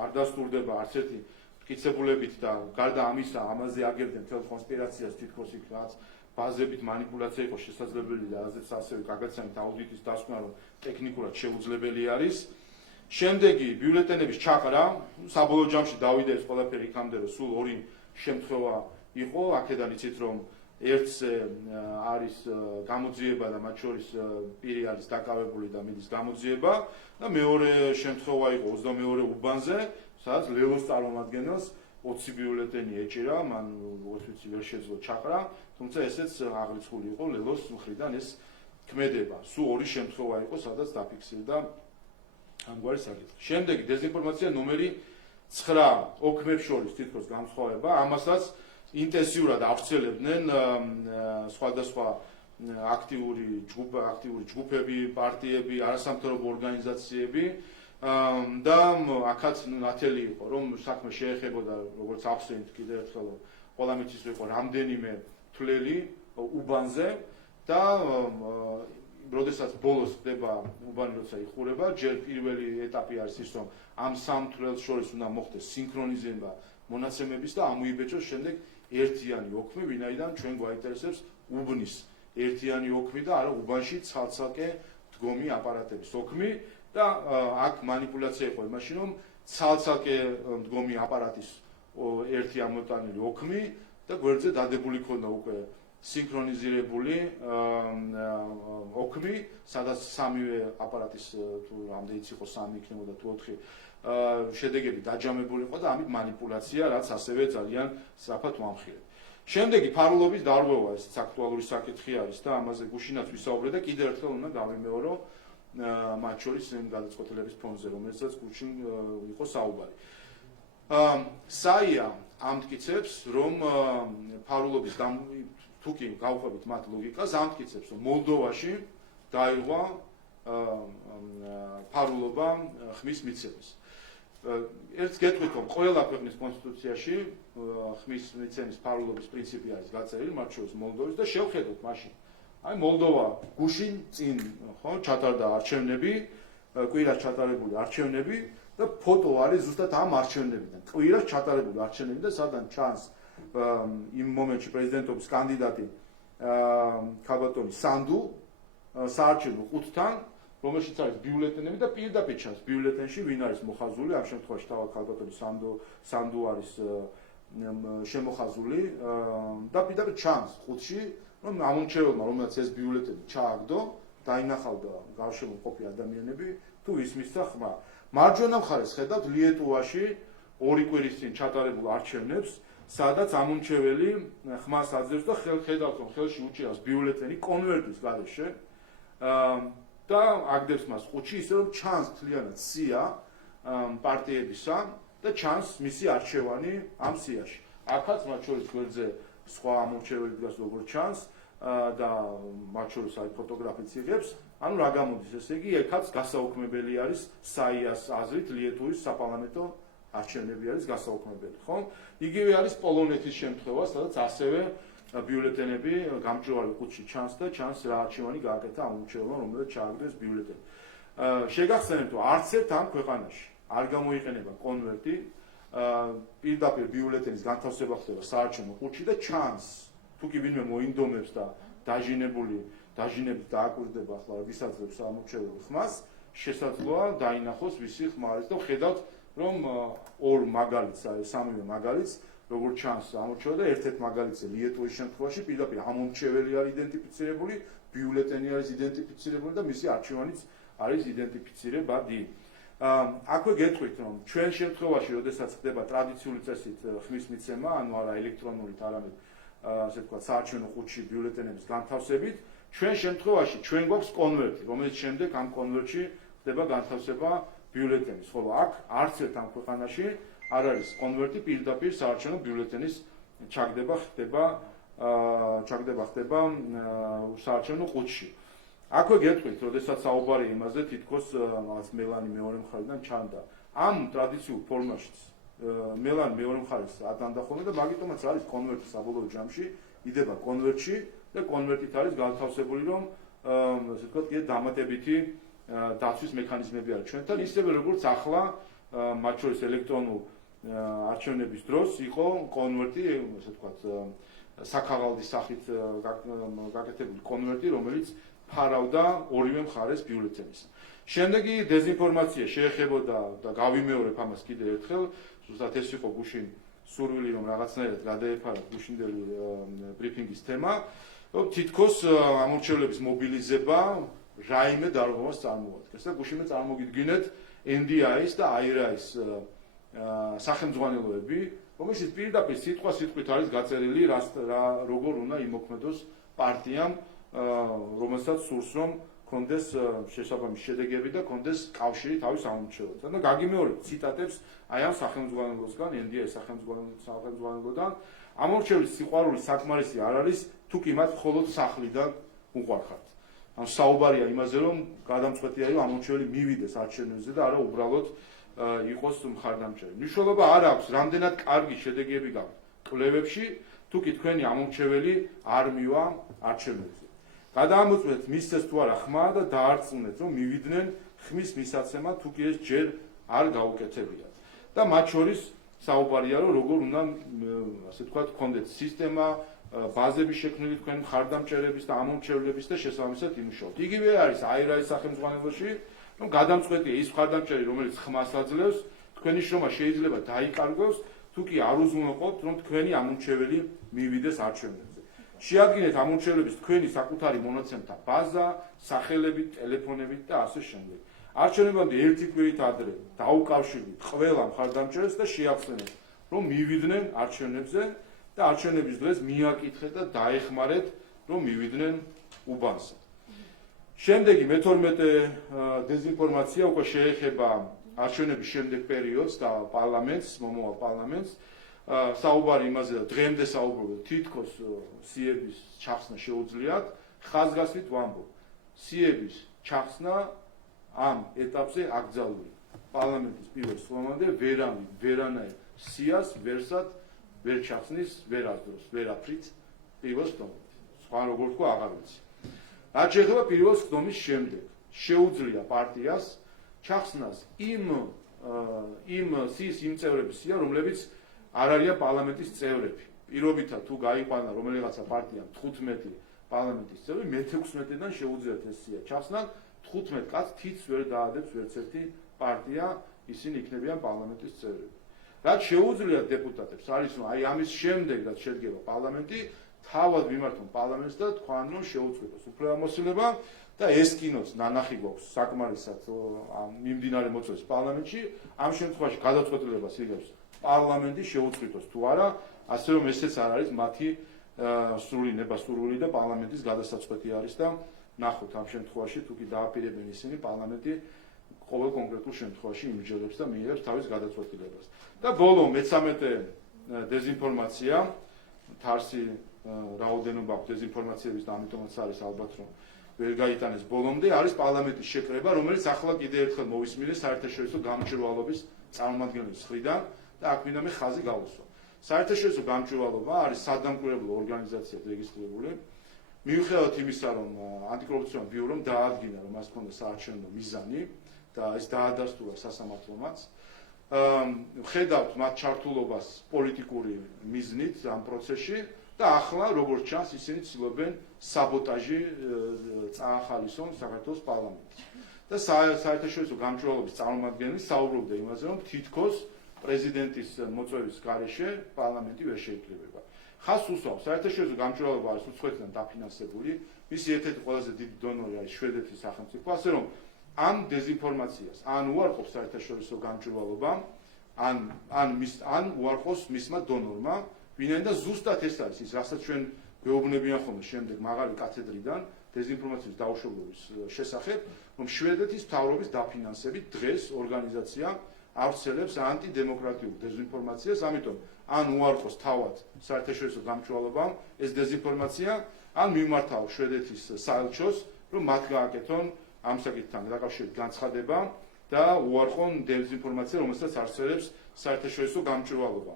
არ დასტურდება არც ერთი მტკიცებულებით და გარდა ამისა ამაზე აგებდნენ თელ კონსპირაციას თითქოს იქ რაც ბაზებით манипуляცია იყო შესაძლებელი და ასეც ასევე გაგაცანით აუდიტის დასკვნა რომ ტექნიკურად შეუძლებელი არის. შემდეგი ბიულეტენების ჩაყრა, საბოლოო ჯამში დავიდა ეს ყველაფერი იქამდე რომ სულ 2 შემთხვევა იყო, აქედან იცით რომ ერთზე არის გამოძიება და მათ შორის პირი არის დაკავებული და მიდის გამოძიება და მეორე შემთხვევა იყო 22 უბანზე, სადაც ლელოს წარმომადგენელს 20 ბიულეტენი ეჭირა, მან როგორც ვიცი ვერ შეძლო ჩაყრა, თუმცა ესეც აღრიცხული იყო ლელოს მხრიდან ეს ქმედება. სულ 2 შემთხვევა იყო, სადაც დაფიქსირდა ამგვარი საკითხი. შემდეგი დეზინფორმაცია ნომერი 9 ოქმებს შორის თითქოს განსხვავება, ამასაც ინტენსიურად ავრცელებდნენ სხვადასხვა აქტიური ჯგუფები, პარტიები, არასამთავრობო ორგანიზაციები და აქაც ნათელი იყო, რომ საქმე შეეხებოდა, როგორც ახსენეთ კიდევ ერთხელ, ყველა მიწის იყო რამდენიმე თვლელი უბანზე და როდესაც ბოლოს ხდება უბანი როცა იხურება, ჯერ პირველი ეტაპი არის ის, რომ ამ სამ თვლელს შორის უნდა მოხდეს სინქრონიზება მონაცემების და ამოიბეჭოს შემდეგ ერთიანი ოქმი, ვინაიდან ჩვენ გვაინტერესებს უბნის ერთიანი ოქმი და არა უბანში ცალ-ცალკე დგომი აპარატების ოქმი და აქ манипуляცია იყო იმაში, რომ ცალ-ცალკე დგომი აპარატის ერთი ამოტანილი ოქმი და გვერდზე დადებული ქონდა უკვე სინქრონიზირებული ოქმი, სადაც სამივე აპარატის თუ რამდენიც იყო 3 იქნებოდა თუ 4 შედეგები დაჯამებული იყო და ამით манипуляცია, რაც ასევე ძალიან სწრაფად ვამხილებ. შემდეგი ფარულობის დარღვევა, ეს აქტუალური საკითხი არის და ამაზე გუშინაც ვისაუბრეთ და კიდევ ერთხელ უნდა გავიმეორო მათ შორის იმ გადაწყვეტილების ფონზე, რომელსაც გუშინ იყო საუბარი. საია ამტკიცებს, რომ ფარულობის თუკი გავყვებით მათ ლოგიკას, ამტკიცებს, რომ მოლდოვაში დაიღვა ფარულობა ხმის მიცემის. ერთ გეტყვით, რომ ყველა ქვეყნის კონსტიტუციაში ხმის მიცემის ფარულობის პრინციპი არის გაწერილი, მათ შორის მოლდოვის და შევხედოთ მაშინ. აი მოლდოვა გუშინ წინ ხო ჩატარდა არჩევნები, კვირას ჩატარებული არჩევნები და ფოტო არის ზუსტად ამ არჩევნებიდან. კვირას ჩატარებული არჩევნები და სადან ჩანს იმ მომენტში პრეზიდენტობის კანდიდატი ქალბატონი სანდუ საარჩევნო ყუთთან, რომელშიც არის ბიულეტენები და პირდაპირ ჩანს ბიულეტენში ვინ არის მოხაზული, ამ შემთხვევაში თავად ქალბატონი სანდუ არის შემოხაზული და პირდაპირ ჩანს ყუთში რომ ამორჩეველმა რომელსაც ეს ბიულეტენი ჩააგდო, დაინახავდა გარშემოყოფი ადამიანები, თუ ის მისცა ხმა. მარჯვენა მხარეს ხედავთ ლიეტუვაში 2 კვირის წინ ჩატარებულ არჩევნებს, სადაც ამორჩეველი ხმას აძლევს და ხედავთ რომ ხელში უჭირავს ბიულეტენი კონვერტის გარეშე და აგდებს მას ყუთში, ისე რომ ჩანს მთლიანად სია პარტიებისა და ჩანს მისი არჩევანი ამ სიაში. აქაც მათ შორის გვერდზე სხვა ამორჩეველი დგას როგორც ჩანს და მათ შორის აი ფოტოგრაფიც იღებს. ანუ რა გამოდის, ესე იგი, ეხაც გასაუქმებელი არის საიას აზრით ლიეტუვის საპარლამენტო არჩევნები არის გასაუქმებელი, ხო? იგივე არის პოლონეთის შემთხვევა, სადაც ასევე ბიულეტენები გამჭვირვალე ყუთში ჩანს და ჩანს რა არჩევანი გააკეთა ამორჩეველმა, რომელიც ჩააგდეს ბიულეტენი. შეგახსენებთ, რომ არც ერთ ამ ქვეყანაში არ გამოიყენება კონვერტი, პირდაპირ ბიულეტენის განთავსება ხდება საარჩევნო ყუთში და ჩანს, თუ კი ვინმე მოინდომებს და დაჟინებით დააკვირდება ახლა ვისაძლებს ამორჩეველი ხმას, შესაძლოა დაინახოს ვისი ხმა არის და ხედავთ რომ ორ მაგალითს, სამივე მაგალითს, როგორც ჩანს ამორჩევა და ერთ-ერთ მაგალითზე ლიეტუვის შემთხვევაში პირდაპირ ამორჩეველი არის იდენტიფიცირებული, ბიულეტენი არის იდენტიფიცირებული და მისი არჩევანიც არის იდენტიფიცირებადი. აქვე გეტყვით, რომ ჩვენ შემთხვევაში, როდესაც ხდება ტრადიციული წესით ხმის მიცემა, ანუ არა ელექტრონულით, არამედ ასე ვთქვათ, საარჩევნო ყუთში ბიულეტენების განთავსებით, ჩვენ შემთხვევაში ჩვენ გვაქვს კონვერტი, რომელიც შემდეგ ამ კონვერტში ხდება განთავსება ბიულეტენის, ხოლო აქ არც ერთ ამ ქვეყანაში არ არის კონვერტი, პირდაპირ საარჩევნო ბიულეტენის ჩაგდება ხდება საარჩევნო ყუთში. აქვე გეტყვით, როდესაც საუბარია იმაზე, თითქოს მელანი მეორე მხარიდან ჩანდა. ამ ტრადიციულ ფორმაშიც მელანი მეორე მხარეს ადანდა ხოლმე და მაგიტომაც არის კონვერტი საბოლოო ჯამში, იდება კონვერტში და კონვერტით არის განთავსებული, რომ ასე ვთქვათ, დამატებითი დაცვის მექანიზმები არის ჩვენთან, ისევე როგორც ახლა მათ შორის ელექტრონულ არჩევნების დროს იყო კონვერტი, ასე ვთქვათ, საქაღალდის სახით გაკეთებული კონვერტი, რომელიც ფარავდა ორივე მხარეს ბიულეტენის. შემდეგი დეზინფორმაცია შეეხებოდა და გავიმეორებ ამას კიდევ ერთხელ, ზუსტად ეს იყო გუშინ სურვილი, რომ რაღაცნაირად გადაეფარა გუშინდელი ბრიფინგის თემა, რომ თითქოს ამორჩევლების მობილიზება რაიმე დარღვევას წარმოადგენს და გუშინმე წარმოგიდგინეთ NDI-ის და IRA-ის სახელმძღვანელოები, რომელშიც პირდაპირ სიტყვით არის გაწერილი, როგორ უნდა იმოქმედოს პარტიამ, რომელსაც სურს რომ კონდეს შესაბამისი შედეგები და კონდეს კავშირი თავის ამორჩეველთან. და გაგიმეორებ ციტატებს აი ამ სახელმძღვანელოსგან, NDI-ის სახელმძღვანელოდან, ამორჩევის სიყვარული საკმარისი არ არის, თუ კი მათ მხოლოდ სახლიდან უყვარხართ. ან საუბარია იმაზე, რომ გადამწყვეტია რომ ამორჩეველი მივიდეს არჩევნებზე და არა უბრალოდ იყოს მხარდამჭერი. მნიშვნელობა არ აქვს, რამდენად კარგი შედეგები გაქვთ კვლევებში, თუ კი თქვენი ამორჩეველი არ მივა არჩევნებზე. გადაამოწმეთ მისცეს თუ არა ხმა და დაარწმუნეთ, რომ მივიდნენ ხმის მისაცემად, თუ კი ეს ჯერ არ გაუკეთებიათ. და მათ შორის საუბარია, რომ როგორ უნდა ასე ვთქვათ, გქონდეთ სისტემა, ბაზები შექმნილი თქვენ მხარდამჭერების და ამორჩევლების და შესაბამისად იმუშაოთ. იგივე არის IRA-ის სახელმძღვანელოში, რომ გადამწყვეტია ის მხარდამჭერი, რომელიც ხმას აძლევს, თქვენი შრომა შეიძლება დაიკარგოს, თუ კი არ უზრუნველყოფთ, რომ თქვენი ამორჩეველი მივიდეს არჩევნებზე. შეადგინეთ ამორჩევლების თქვენი საკუთარი მონაცემთა ბაზა, სახელებით, ტელეფონებით და ასე შემდეგ. არჩევნებამდე ერთი კვირით ადრე დაუკავშირდით ყველა მხარდამჭერს და შეახსენეთ, რომ მივიდნენ არჩევნებზე და არჩევნების დღეს მიაკითხეთ და დაეხმარეთ, რომ მივიდნენ უბანსა. შემდეგი მე-12 დეზინფორმაცია უკვე შეეხება არჩევნების შემდეგ პერიოდს და პარლამენტს, მომავალ პარლამენტს. საუბარი იმაზე და დღემდე საუბრობთ, თითქოს სიების ჩახსნა შეუძლიათ, ხაზგასმით ვამბობ. სიების ჩახსნა ამ ეტაპზე აკრძალული. პარლამენტის პირველ სხდომამდე ვერანაირ სიას ვერ ჩახსნის, ვერ აძლევს, ვერ აფრით პირველ სხდომამდე. სხვა როგორ თქვა, აღარ ვიცი. რაც შეეხება პირველ სხდომის შემდეგ, შეუძლია პარტიას ჩახსნას იმ სიის იმ წევრების სია, რომლებიც არ არიან პარლამენტის წევრები. პირობითად თუ გაიყვანა რომელიღაცა პარტიამ 15 პარლამენტის წევრი, მე-16-დან შეუძლიათ ეს სია ჩახსნა, 15 კაცს თითს ვერ დაადებს ვერც ერთი პარტია, ისინი იქნებიან პარლამენტის წევრები. რაც შეუძლიათ დეპუტატებს არის, რომ აი ამის შემდეგ რაც შედგება პარლამენტი, თავად მიმართონ პარლამენტს და თქვან რომ შეუწყვეტოს უფლებამოსილება და ეს კინოც ნანახი გვაქვს საკმარისად მიმდინარე მოწვევის პარლამენტში ამ შემთხვევაში გადაწყვეტილებას იღებს პარლამენტი შეუწყვეტოს თუ არა ასე რომ ესეც არ არის მათი სრული ნებასურვილი და პარლამენტის გადასაწყვეტი არის და ნახოთ ამ შემთხვევაში თუ კი დააპირებენ ისინი პარლამენტი ყოველ კონკრეტულ შემთხვევაში იმჯერებს და მიიღებს თავის გადაწყვეტილებას და ბოლო მე-13 დეზინფორმაცია თარსი რაოდენობა აქვს დეზინფორმაციების და ამიტომაც არის ალბათ რომ ვერ გაიტანეს ბოლომდე არის პარლამენტის შეკრება რომელიც ახლა კიდევ ერთხელ მოვისმინეს საერთაშორისო გამჭვირვალობის წარმომადგენლების მხრიდან და აქ მინდა მე ხაზი გავუსვა საერთაშორისო გამჭვირვალობა არის სადამკვირვებლო ორგანიზაცია რეგისტრირებული მიუხედავად იმისა რომ ანტიკორუფციული ბიურომ დაადგინა რომ მას ჰქონდა საარჩევნო მიზანი და ეს დაადასტურა სასამართლომაც ხედავთ მათ ჩართულობას პოლიტიკური მიზნით ამ პროცესში და ახლა როგორც ჩანს ისინი ცდილობენ საბოტაჟი წაახალისონ საქართველოს პარლამენტში და საერთაშორისო გამჭვირვალობის წარმომადგენელი საუბრობდა იმაზე რომ თითქოს პრეზიდენტის მოწვევის გარეშე პარლამენტი ვერ შეიკრიბება ხას უსვამს საერთაშორისო გამჭვირვალობა არის უცხოეთიდან დაფინანსებული მისი ერთ-ერთი ყველაზე დიდი დონორი არის შვედეთის სახელმწიფო ასე რომ ამ დეზინფორმაციას ან უარყოფს საერთაშორისო გამჭვირვალობამ ან უარყოფს მისმა დონორმა ვინაიდან და ზუსტად ეს არის ის რასაც ჩვენ გვეუბნებიან ხოლმე შემდეგ მაღალი კათედრიდან დეზინფორმაციის დაუშვებლობის შესახებ რომ შვედეთის მთავრობის დაფინანსებით დღეს ორგანიზაცია ავრცელებს ანტიდემოკრატიულ დეზინფორმაციას ამიტომ ან უარყოფს თავად საერთაშორისო გამჭვირვალობამ ეს დეზინფორმაცია ან მიმართავ შვედეთის საელჩოს რომ მათ გააკეთონ ამ საკითხთან დაკავშირებით განცხადება და უარყონ დეზინფორმაცია რომელსაც არსებობს საერთაშორისო გამჭვირვალობა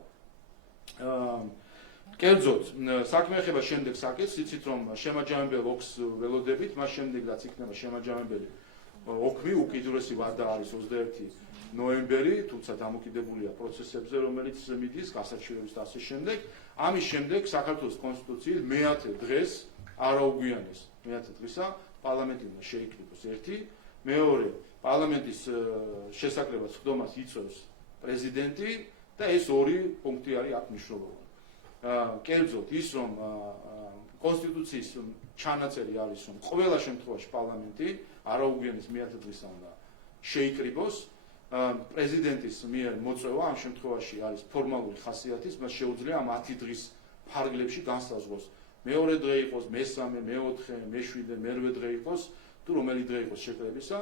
კერძოდ საქმე ეხება შემდეგ საკითხს იცით რომ შემაჯამებელ ოქს ველოდებით მას შემდეგ რაც იქნება შემაჯამებელი ოქმი უკიდურესი ვადა არის 21 ნოემბერი თუმცა დამოკიდებულია პროცესებზე რომელიც მიდის გასაჩივრების და ასე შემდეგ ამის შემდეგ საქართველოს კონსტიტუციის მე-10 დღეს არაუგვიანეს მე-10 დღისა პარლამენტი უნდა შეიკრიბოს ერთი მეორე პარლამენტის შესაკრებას ხდომას იწვევს პრეზიდენტი და ეს ორი პუნქტი არის აქ მნიშვნელოვანი კერძოდ ის რომ კონსტიტუციის ჩანაწერი არის რომ ყველა შემთხვევაში პარლამენტი არაუგვიანეს მე-10 დღისა უნდა შეიკრიბოს პრეზიდენტის მიერ მოწვევა ამ შემთხვევაში არის ფორმალური ხასიათის მას შეუძლია ამ 10 დღის ფარგლებში განსაზღვროს მეორე დღე იყოს მე-3 მე-4 მე-7 მე-8 დღე იყოს თუ რომელი დღე იყოს შეკრებისა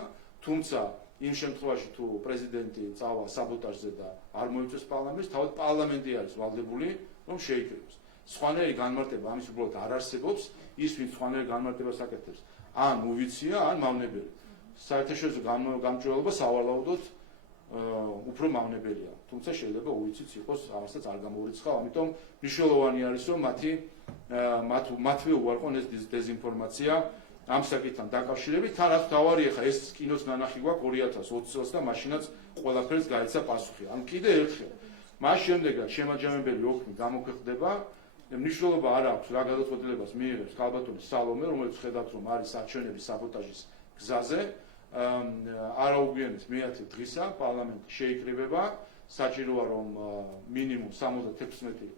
თუმცა იმ შემთხვევაში თუ პრეზიდენტი წავა საბოტაჟზე და არ მოიწვევს პარლამენტს თავად პარლამენტი არის ვალდებული რომ შეიკრიბოს სხვანაირი განმარტება ამის უბრალოდ არ არსებობს ის ვინც სხვანაირი განმარტებას აკეთებს ან უვიცია ან მავნებელი საერთაშორისო გამჭვირვალობა სავარაუდოდ უფრო მავნებელია თუმცა შეიძლება უვიციც იყოს ამასაც არ გამოურიცხავ ამიტომ მნიშვნელოვანი არის რომ მათვე უარყონ ეს დეზინფორმაცია ამ საკითხთან დაკავშირებით თან რაც თავარი ახლა ეს კინოს ნანახი გვაქვს 2020 წელს და მაშინაც ყველაფერს გაიცა პასუხი ან კიდე ერთხელ მას შემდეგაც შემაჯამებელი ოქმი გამოქვეყნდება მნიშვნელობა არ აქვს რა გადაწყვეტილებას მიიღებს ქალბატონი სალომე რომელიც ხედავთ რომ არის არჩევნების საბოტაჟის გზაზე არაუგვიანეს მე-10 დღისა პარლამენტი შეიკრიბება საჭიროა რომ მინიმუმ 76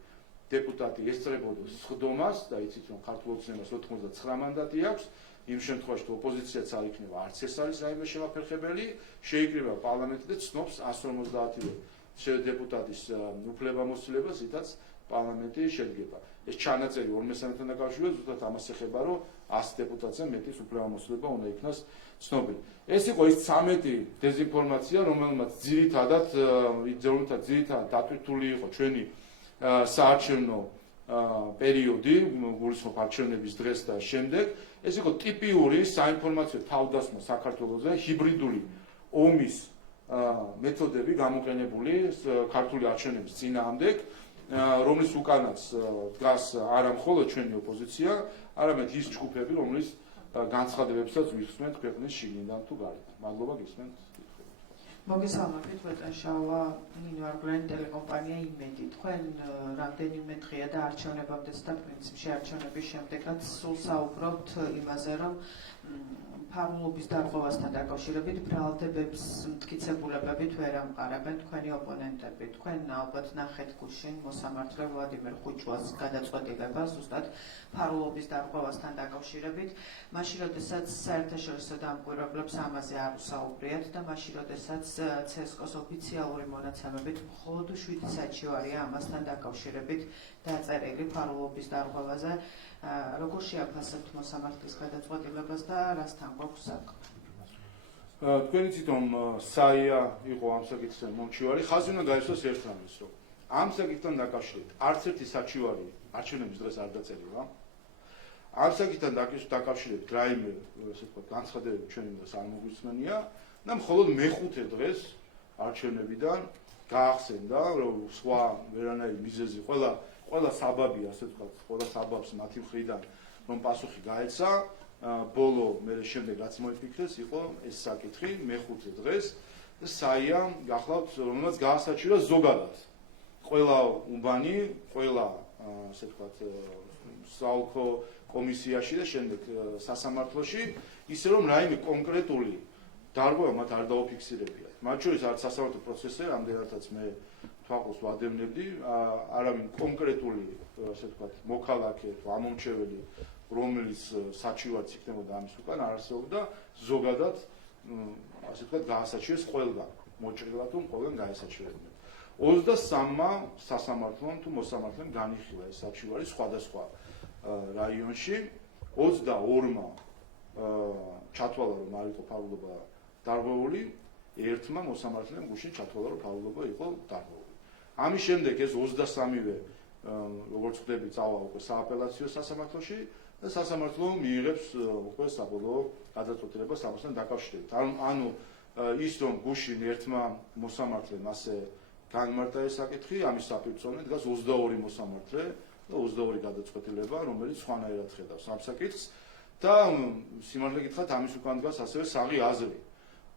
დეპუტატი ესწრებოდოს ხდომას და იცით რომ ქართულ ოცნებას 99 მანდატი აქვს იმ შემთხვევაში თუ ოპოზიციაც არ იქნება არც ეს არის რაიმე შემაფერხებელი შეიკრიბება პარლამენტი და ცნობს 150 დეპუტატის უფლებამოსილებას ითაც პარლამენტი შედგება ეს ჩანაწერი 53-თან დაკავშირებით ზუსტად ამას ეხება რომ 100 დეპუტატზე მეტის უფლებამოსილება უნდა იქნას ცნობილი ეს იყო ის 13 დეზინფორმაცია რომელმაც ძირითადად დატვირთული იყო ჩვენი საარჩევნო პერიოდი გულისხმობ არჩევნების დღეს და შემდეგ ეს იყო ტიპიური საინფორმაციო თავდასხმა საქართველოზე ჰიბრიდული ომის მეთოდები გამოყენებული ქართული არჩევნების წინააღმდეგ რომლის უკანაც დგას არა მხოლოდ ჩვენი ოპოზიცია არამედ ის ჯგუფები რომლის განცხადებებსაც ვიხსენთ ქვეყნის შიგნიდან თუ გარედან მადლობა გისმენთ მოგესალმებით ბატონშავა ნინო არგლენ ტელეკომპანია იმედი თქვენ რამდენიმე დღეა და არჩევნებამდეც და პრინციპში არჩევნების შემდეგაც სულ საუბრობთ იმაზე რომ ფარულობის დარღვევასთან დაკავშირებით ბრალდებებს მტკიცებულებებით ვერ ამყარებენ თქვენი ოპონენტები. თქვენ ალბათ ნახეთ გუშინ მოსამართლე ვლადიმერ ხუჭვას გადაწყვეტილება ზუსტად ფარულობის დარღვევასთან დაკავშირებით, მაშინ როდესაც საერთაშორისო დამკვირვებლებს ამაზე არ უსაუბრიათ და მაშინ როდესაც CSKO-ს ოფიციალური მონაცემებით მხოლოდ 7 საჩივარია ამასთან დაკავშირებით დაწერილი ფარულობის დარღვევაზე. როგორ შეაფასებთ მოსამართლის გადაწყვეტილებას და რასთან გვაქვს საქმე? თქვენი თვითონ საია იყო ამ საკითხზე მომჩივარი, ხაზი უნდა გაიცნოს ერთ რამეს, რომ ამ საკითხთან დაკავშირებით არც ერთი საჩივარი არჩევნების დღეს არ დაწერილა. ამ საკითხთან დაკავშირებით რაიმე, ესე ვთქვათ, განცხადებები ჩვენ იმას არ მოგვიწმენია და მხოლოდ მეხუთე დღეს არჩევნებიდან გაახსენდა, რომ სხვა ვერანაირი მიზეზი ყველა საბაბი, ასე ვთქვათ, ყველა საბაბს მათი მხრიდან რომ პასუხი გაეცა, ბოლო მე შემდეგ რაც მოიფიქრეს, იყო ეს საკითხი მეხუთე დღეს და საია გახლავთ, რომელმაც გაასაჩივრა ზოგადად ყველა უბანი, ყველა ასე ვთქვათ, საოლქო კომისიაში და შემდეგ სასამართლოში, ისე რომ რაიმე კონკრეტული დარღვევა მათ არ დაუფიქსირებიათ. მათ შორის არც სასამართლო პროცესზე, რამდენადაც მე თვალყურს ვადევნებდი, არავინ კონკრეტული, ასე ვთქვათ, მოქალაქე, ამომრჩეველი, რომელიც საჩივარიც იქნებოდა ამის უკან, არ არსებობდა ზოგადად, ასე ვთქვათ, გაასაჩივრეს ყველგან, მოჭრილად თუ ყველგან გაესაჩივრებდნენ. 23-მა სასამართლომ თუ მოსამართლემ განიხილა ეს საჩივარი სხვადასხვა რაიონში, 22-მა ჩათვალა, რომ არ იყო ფარულობა დარღვეული, ერთმა მოსამართლემ გუშინ ჩათვალა, რომ ფარულობა იყო დარღვეული. ამის შემდეგ ეს 23-ვე, როგორც ხვდები, წავა უკვე სააპელაციო სასამართლოში და სასამართლო მიიღებს უკვე საბოლოო გადაწყვეტილებას ამასთან დაკავშირებით. ანუ ის რომ გუშინ ერთმა მოსამართლემ ასე განმარტა ეს საკითხი, ამის საფუძველზე დგას 22 მოსამართლე და 22 გადაწყვეტილება, რომელიც სხვანაირად ხედავს ამ საკითხს და სიმართლე გითხრათ, ამის უკან დგას ასევე საღი აზრი.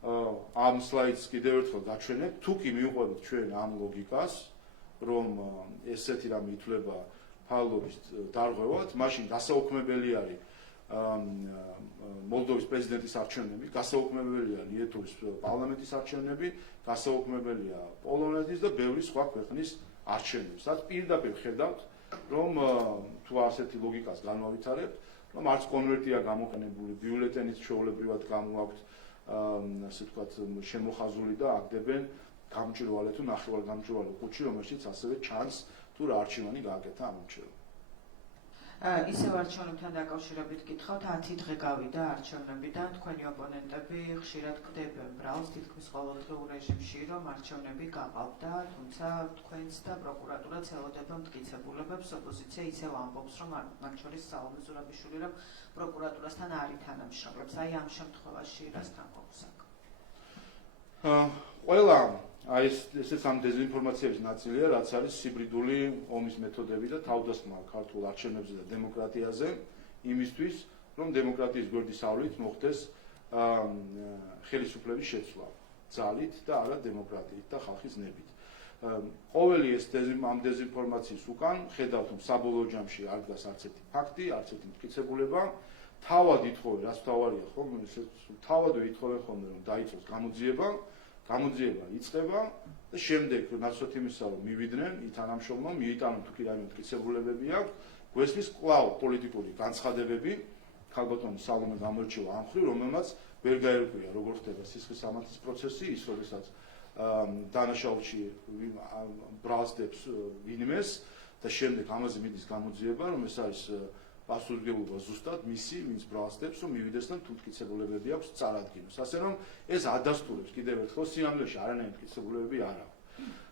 ამ სლაიდს კიდევ ერთხელ გაჩვენებ, თუ კი მივყვებით ჩვენ ამ ლოგიკას, რომ ესეთი რამე ითვლება ფარულობის დარღვევად, მაშინ გასაუქმებელი არის მოლდოვის პრეზიდენტის არჩევნები, გასაუქმებელია ლიეტუვის პარლამენტის არჩევნები, გასაუქმებელია პოლონეთის და ბევრი სხვა ქვეყნის არჩევნები. სადაც პირდაპირ ხედავთ, რომ თუ ასეთი ლოგიკას განვავითარებთ, რომ არც კონვერტია გამოყენებული, ბიულეტენიც ჩვეულებრივად გამოაქვთ, ასე ვთქვათ, შემოხაზული და აგდებენ გამჭვირვალე თუ ნახევარგამჭვირვალე ყუთში, რომელშიც ასევე ჩანს თუ რა არჩევანი გააკეთა ამ არჩევნებთან. ისევ არჩევნებთან დაკავშირებით გითხავთ, 10 დღე გავიდა არჩევნებიდან, თქვენი ოპონენტები ხშირად კვდებიან ბრალს თითქმის ყოველდღიურ რეჟიმში, რომ არჩევნები გაყავდა, თუმცა თქვენც და პროკურატურაც ელოდება მტკიცებულებებს, ოპოზიცია ისევ ამბობს, რომ მათ შორის სალომე ზურაბიშვილი რომ პროკურატურასთან არ ითანამშრომლებს. აი ამ შემთხვევაში რასთან გვაქვს საქმე? ყველა აი ესეც ამ დეზინფორმაციების ნაწილია, რაც არის ჰიბრიდული ომის მეთოდები და თავდასხმა ქართულ არჩევნებზე და დემოკრატიაზე, იმისთვის, რომ დემოკრატიის გვერდის ავლით მოხდეს ხელისუფლების შეცვლა, ძალით და არა დემოკრატიით და ხალხის ნებით. ყოველი ეს ამ დეზინფორმაციის უკან ხედავთ, რომ საბოლოო ჯამში არ დგას არც ერთი ფაქტი, არც ერთი მტკიცებულება. თავად ითხოვენ, რაც თავარია ხომ, თავადვე ითხოვენ ხოლმე, რომ დაიცვას გამოძიება იწყება და შემდეგ ნაცვლად იმისა, რომ მივიდნენ, ითანამშრომლონ, მიიტანონ თუ კი რაიმე მტკიცებულებები აქვს, გვესმის კვლავ პოლიტიკური განცხადებები, ქალბატონი სალომე გამორჩევა ამ მხრივ, რომელმაც ვერ გაერკვია, როგორ ხდება სისხლის სამართლის პროცესი, ის როდესაც დანაშაულში ბრალსდებს ვინმეს და შემდეგ ამაზე მიდის გამოძიება, რომ ეს არის პასუხისმგებლობა ზუსტად მისი, ვინც ბრალსდებს, რომ მივიდეს და თუ მტკიცებულებები აქვს წარადგინოს. ასე რომ ეს ადასტურებს კიდევ ერთხელ სინამდვილეში არანაირი მტკიცებულებები არ აქვს.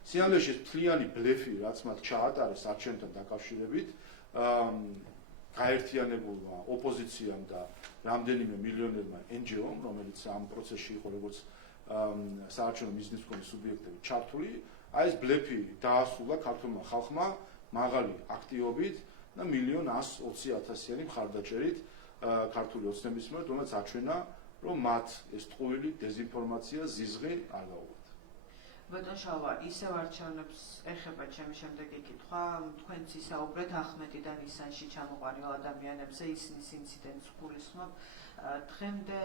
სინამდვილეში ეს მთლიანი ბლეფი, რაც მათ ჩაატარეს არჩევნთან დაკავშირებით, გაერთიანებულმა ოპოზიციამ და რამდენიმე მილიონერმა NGO-მ, რომელიც ამ პროცესში იყო როგორც საარჩევნო მიზნის მქონე სუბიექტები ჩართული, აი ეს ბლეფი დაასრულა ქართულმა ხალხმა მაღალი აქტივობით და 1,120,000-იანი მხარდაჭერით ქართული ოცნების მიერ, რომელსაც აჩვენა, რომ მათ ეს ტყუილი დეზინფორმაცია, ზიზღი არ გაუგებთ. ბატონ შალვა, ისევ არჩევნებს ეხება ჩემი შემდეგი კითხვა, თქვენც ისაუბრეთ ახმეტიდან ისანში ჩამოყვანილ ადამიანებზე, ისნის ინციდენტს გულისხმობ. დღემდე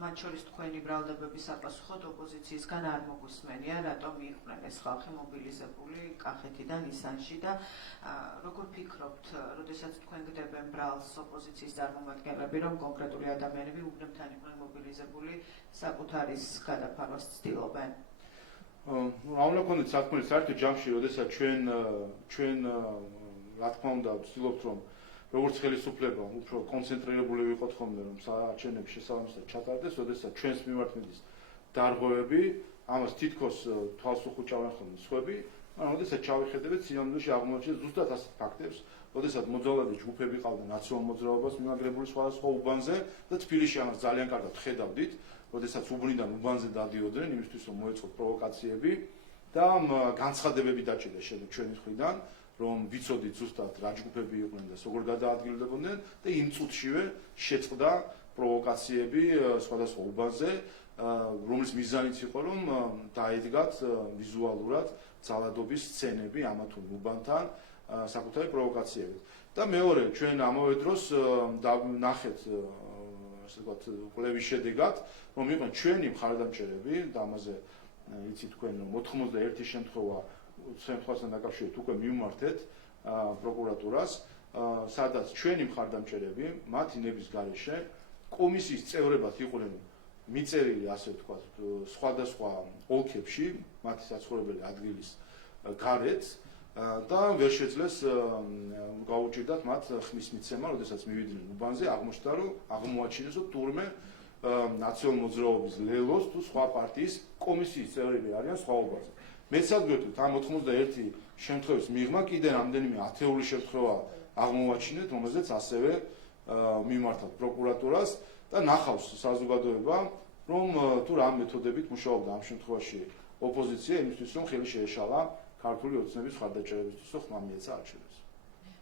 მათ შორის თქვენი ბრალდებების საპასუხოდ ოპოზიციისგან არ მოგვისმენია, რატომ იყვნენ ეს ხალხი მობილიზებული კახეთიდან ისანში და როგორ ფიქრობთ, როდესაც თქვენ გდებენ ბრალს ოპოზიციის წარმომადგენლები, რომ კონკრეტული ადამიანები უბნებთან იყვნენ მობილიზებული, საკუთარის გადაფარვას ცდილობენ? რა უნდა გქონდეთ საქმე საერთო ჯამში, როდესაც ჩვენ რა თქმა უნდა ვცდილობთ რომ როგორც ხელისუფლება უფრო კონცენტრირებული ვიყოთ ხოლმე რომ საარჩევნების შესაბამისად ჩატარდეს, როდესაც ჩვენს მიმართ მიდის დარღვევები, ამას თითქოს თვალს უხუჭავენ ხოლმე სხვები, მაგრამ როდესაც ჩავიხედებთ სინამდვილეში აღმოაჩენს ზუსტად ასეთ ფაქტებს, როდესაც მოძრაობადი ჯგუფები ყავდა ნაციონალურ მოძრაობას მიმაგრებული სხვადასხვა უბანზე და თბილისში ამას ძალიან კარგად ხედავდით, როდესაც უბნიდან უბანზე დადიოდნენ იმისთვის რომ მოეწყოთ პროვოკაციები და განცხადებები დაჭირდა შემდეგ ჩვენი მხრიდან რომ ვიცოდით ზუსტად რა ჯგუფები იყვნენ და როგორ გადაადგილდებოდნენ და იმ წუთშივე შეწყდა პროვოკაციები სხვადასხვა უბანზე, რომლის მიზანიც იყო რომ დაედგათ ვიზუალურად ძალადობის სცენები ამა თუ იმ უბანთან საკუთარი პროვოკაციებით. და მეორე, ჩვენ ამავე დროს ნახეთ ასე ვთქვათ, კვლევის შედეგად, რომ იყვნენ ჩვენი მხარდამჭერები და ამაზე იცი თქვენ 91 შემთხვევა შემთხვევასთან დაკავშირებით უკვე მივმართეთ პროკურატურას, სადაც ჩვენი მხარდამჭერები მათი ნების გარეშე კომისიის წევრებად იყვნენ მიწერილი, ასე ვთქვათ, სხვადასხვა ოლქებში, მათი საცხოვრებელი ადგილის გარეთ და ვერ შეძლეს გაუჭირდათ მათ ხმის მიცემა, როდესაც მივიდნენ უბანზე, აღმოჩნდა რომ აღმოაჩინეს რომ თურმე ნაციონალურ მოძრაობის ლელოს თუ სხვა პარტიის კომისიის წევრები არიან სხვა უბანზე. მეცად გვეტყვით ამ 91 შემთხვევის მიღმა კიდე რამდენიმე ათეული შემთხვევა აღმოვაჩინეთ, რომელზეც ასევე მიმართათ პროკურატურას და ნახავს საზოგადოება, რომ თუ რა მეთოდებით მუშაობდა ამ შემთხვევაში ოპოზიცია იმისთვის, რომ ხელი შეეშალა ქართული ოცნების მხარდაჭერებისთვის, რომ ხმა მიეცა არჩევნებს.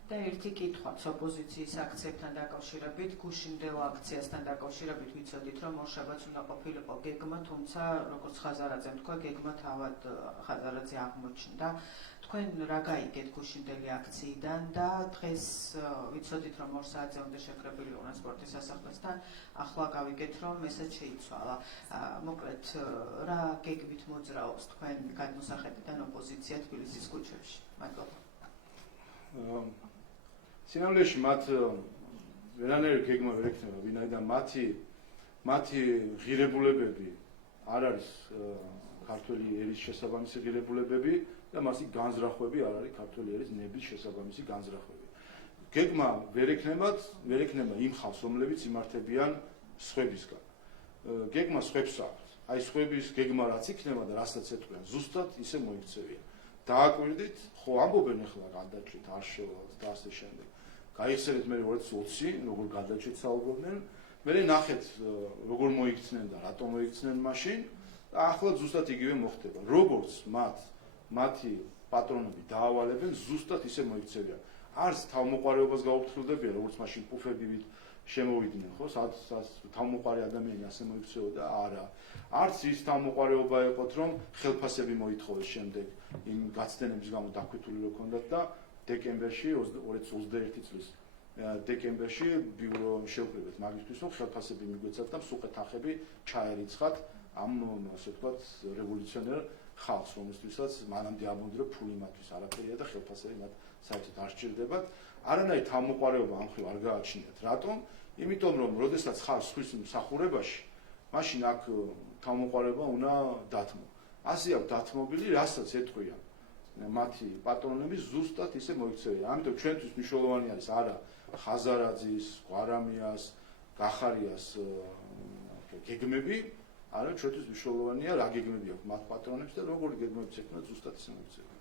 და ერთი კითხვაც ოპოზიციის აქციებთან დაკავშირებით, გუშინდელ აქციასთან დაკავშირებით ვიცოდით, რომ ორშაბათს უნდა ყოფილიყო გეგმა, თუმცა როგორც ხაზარაძემ თქვა, გეგმა თავად ხაზარაძე აღმოჩნდა. თქვენ რა გაიგეთ გუშინდელი აქციიდან და დღეს ვიცოდით, რომ 2 საათზე უნდა შეკრებილიყვნენ სპორტის სასახლესთან, ახლა გავიგეთ, რომ ესაც შეიცვალა. მოკლედ, რა გეგმით მოძრაობს თქვენ გადმოსახედიდან ოპოზიცია თბილისის ქუჩებში? მადლობა. სინამდვილეში მათ ვერანაირი გეგმა ვერ ექნება, ვინაიდან მათი ღირებულებები არ არის ქართული ერის შესაბამისი ღირებულებები და მასი განზრახვები არ არის ქართული ერის ნების შესაბამისი განზრახვები. გეგმა ვერ ექნება იმ ხალხს, რომლებიც იმართებიან სხვებისგან. გეგმა სხვებს აქვს. აი სხვების გეგმა რაც იქნება და რასაც ეტყვიან, ზუსტად ისე მოიქცევიან. დააკვირდით, ხო ამბობენ ახლა გადაჭრით არ შევალთ და ასე შემდეგ. გაიხსენეთ მე 2020 როგორ გადაჭრით საუბრობდნენ, მე ნახეთ როგორ მოიქცნენ და რატომ მოიქცნენ მაშინ და ახლა ზუსტად იგივე მოხდება. როგორც მათი პატრონები დაავალებენ, ზუსტად ისე მოიქცევიან. არც თავმოყარეობას გაუფრთხილდებიან, როგორც მაშინ პუფებივით შემოვიდნენ, ხო, სადაც თავმოყარე ადამიანი ასე მოიქცეოდა, არა. არც ის თავმოყარეობა ეყოთ, რომ ხელფასები მოითხოვეს შემდეგ იმ გაცდენების გამო დაქვეთილი რო ქონდათ და დეკემბერში 2021 წლის დეკემბერში ბიურო შევკრიბეთ მაგისთვის, რომ ხელფასები მიგვეცათ და მსუყე თანხები ჩაერიცხათ ამ ასე ვთქვათ რევოლუციონერ ხალხს, რომელთვისაც მანამდე ამბობდნენ, რომ ფული მათთვის არაფერია და ხელფასები მათ საერთოდ არ სჭირდებათ. არანაირი თავმოყარეობა ამ ხრივ არ გააჩნიათ. რატომ? იმიტომ რომ როდესაც ხარ სხვის მსახურებაში, მაშინ აქ თავმოყარეობა უნდა დათმო. ასე აქვს დათმობილი, რასაც ეტყვიან მათი პატრონები ზუსტად ისე მოიქცევიან. ამიტომ ჩვენთვის მნიშვნელოვანი არის არა ხაზარაძის, ყვარამიას, გახარიას გეგმები, არა ჩვენთვის მნიშვნელოვანია რა გეგმები აქვს მათ პატრონებს და როგორი გეგმებიც ექნათ ზუსტად ისე მოიქცევიან.